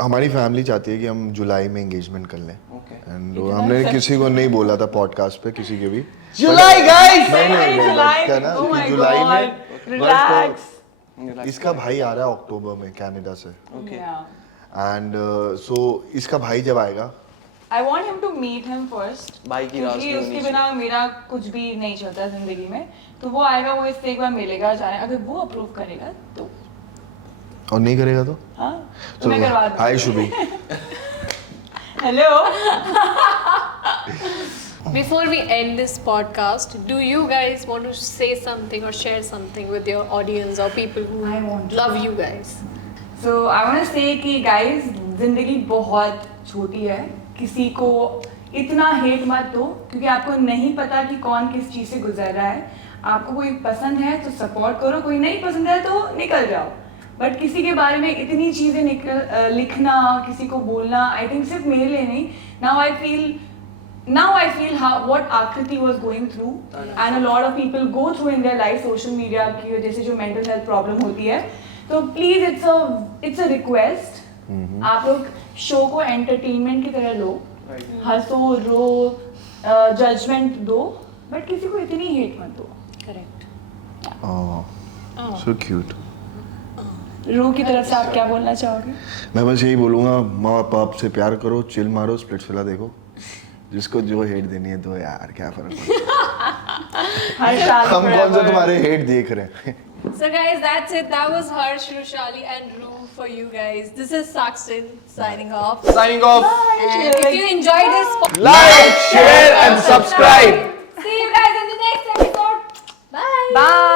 हमारी family चाहती है कि हम जुलाई में engagement कर लें Okay. And हमने किसी को नहीं बोला था पॉडकास्ट पे किसी के भी जुलाई गाइस नहीं, जुलाई, क्या ना oh कि my जुलाई God, में relax. but, इसका भाई आ रहा है अक्टूबर में कनाडा से Okay. Yeah. एंड सो इसका भाई जब आएगा I want him to meet him first. भाई की राज क्योंकि नहीं उसके होनी बिना मेरा कुछ भी नहीं चलता जिंदगी में। तो वो आएगा, वो इससे एक बार मिलेगा, जाने अगर वो अप्रूव करेगा तो और नहीं करेगा तो हाँ तो मैं करवा दूँ। Hi Shubhi hello. Before we end this podcast, do you guys want to say something or share something with your audience or people who I want to. love you guys? So I want to say कि guys जिंदगी बहुत छोटी है, किसी को इतना hate मत दो क्योंकि आपको नहीं पता कि कौन किस चीज़ से गुजर रहा है। आपको कोई पसंद है तो सपोर्ट करो, कोई नहीं पसंद है तो निकल जाओ। बट किसी के बारे में इतनी चीज़ें लिखना, किसी को बोलना, आई थिंक सिर्फ मेरे लिए नहीं, now I feel how what Akriti was going through and a lot of people go through in their life social media की वजह से जो mental health problem होती है। तो प्लीज इट्स अ रिक्वेस्ट, आप लोग शो को एंटरटेनमेंट की तरह लो, हंसो रो, जजमेंट दो, बट किसी को इतनी हेट मत दो। Correct. सो क्यूट रू की तरफ से आप क्या बोलना चाहोगे? मैं बस यही बोलूंगा माँ बाप से प्यार करो, चिल मारो, स्प्लिट्सविला देखो, जिसको जो हेट देनी है तो यार क्या फर्क पड़ता हर है साल हम कौन सा forever। तुम्हारे हेट देख रहे हैं So guys, that's it. That was Harsh, Rushali, and Roo for you guys. This is Saxon signing off. signing off And if you enjoyed this, like share and subscribe see you guys in the next episode. Bye. Bye.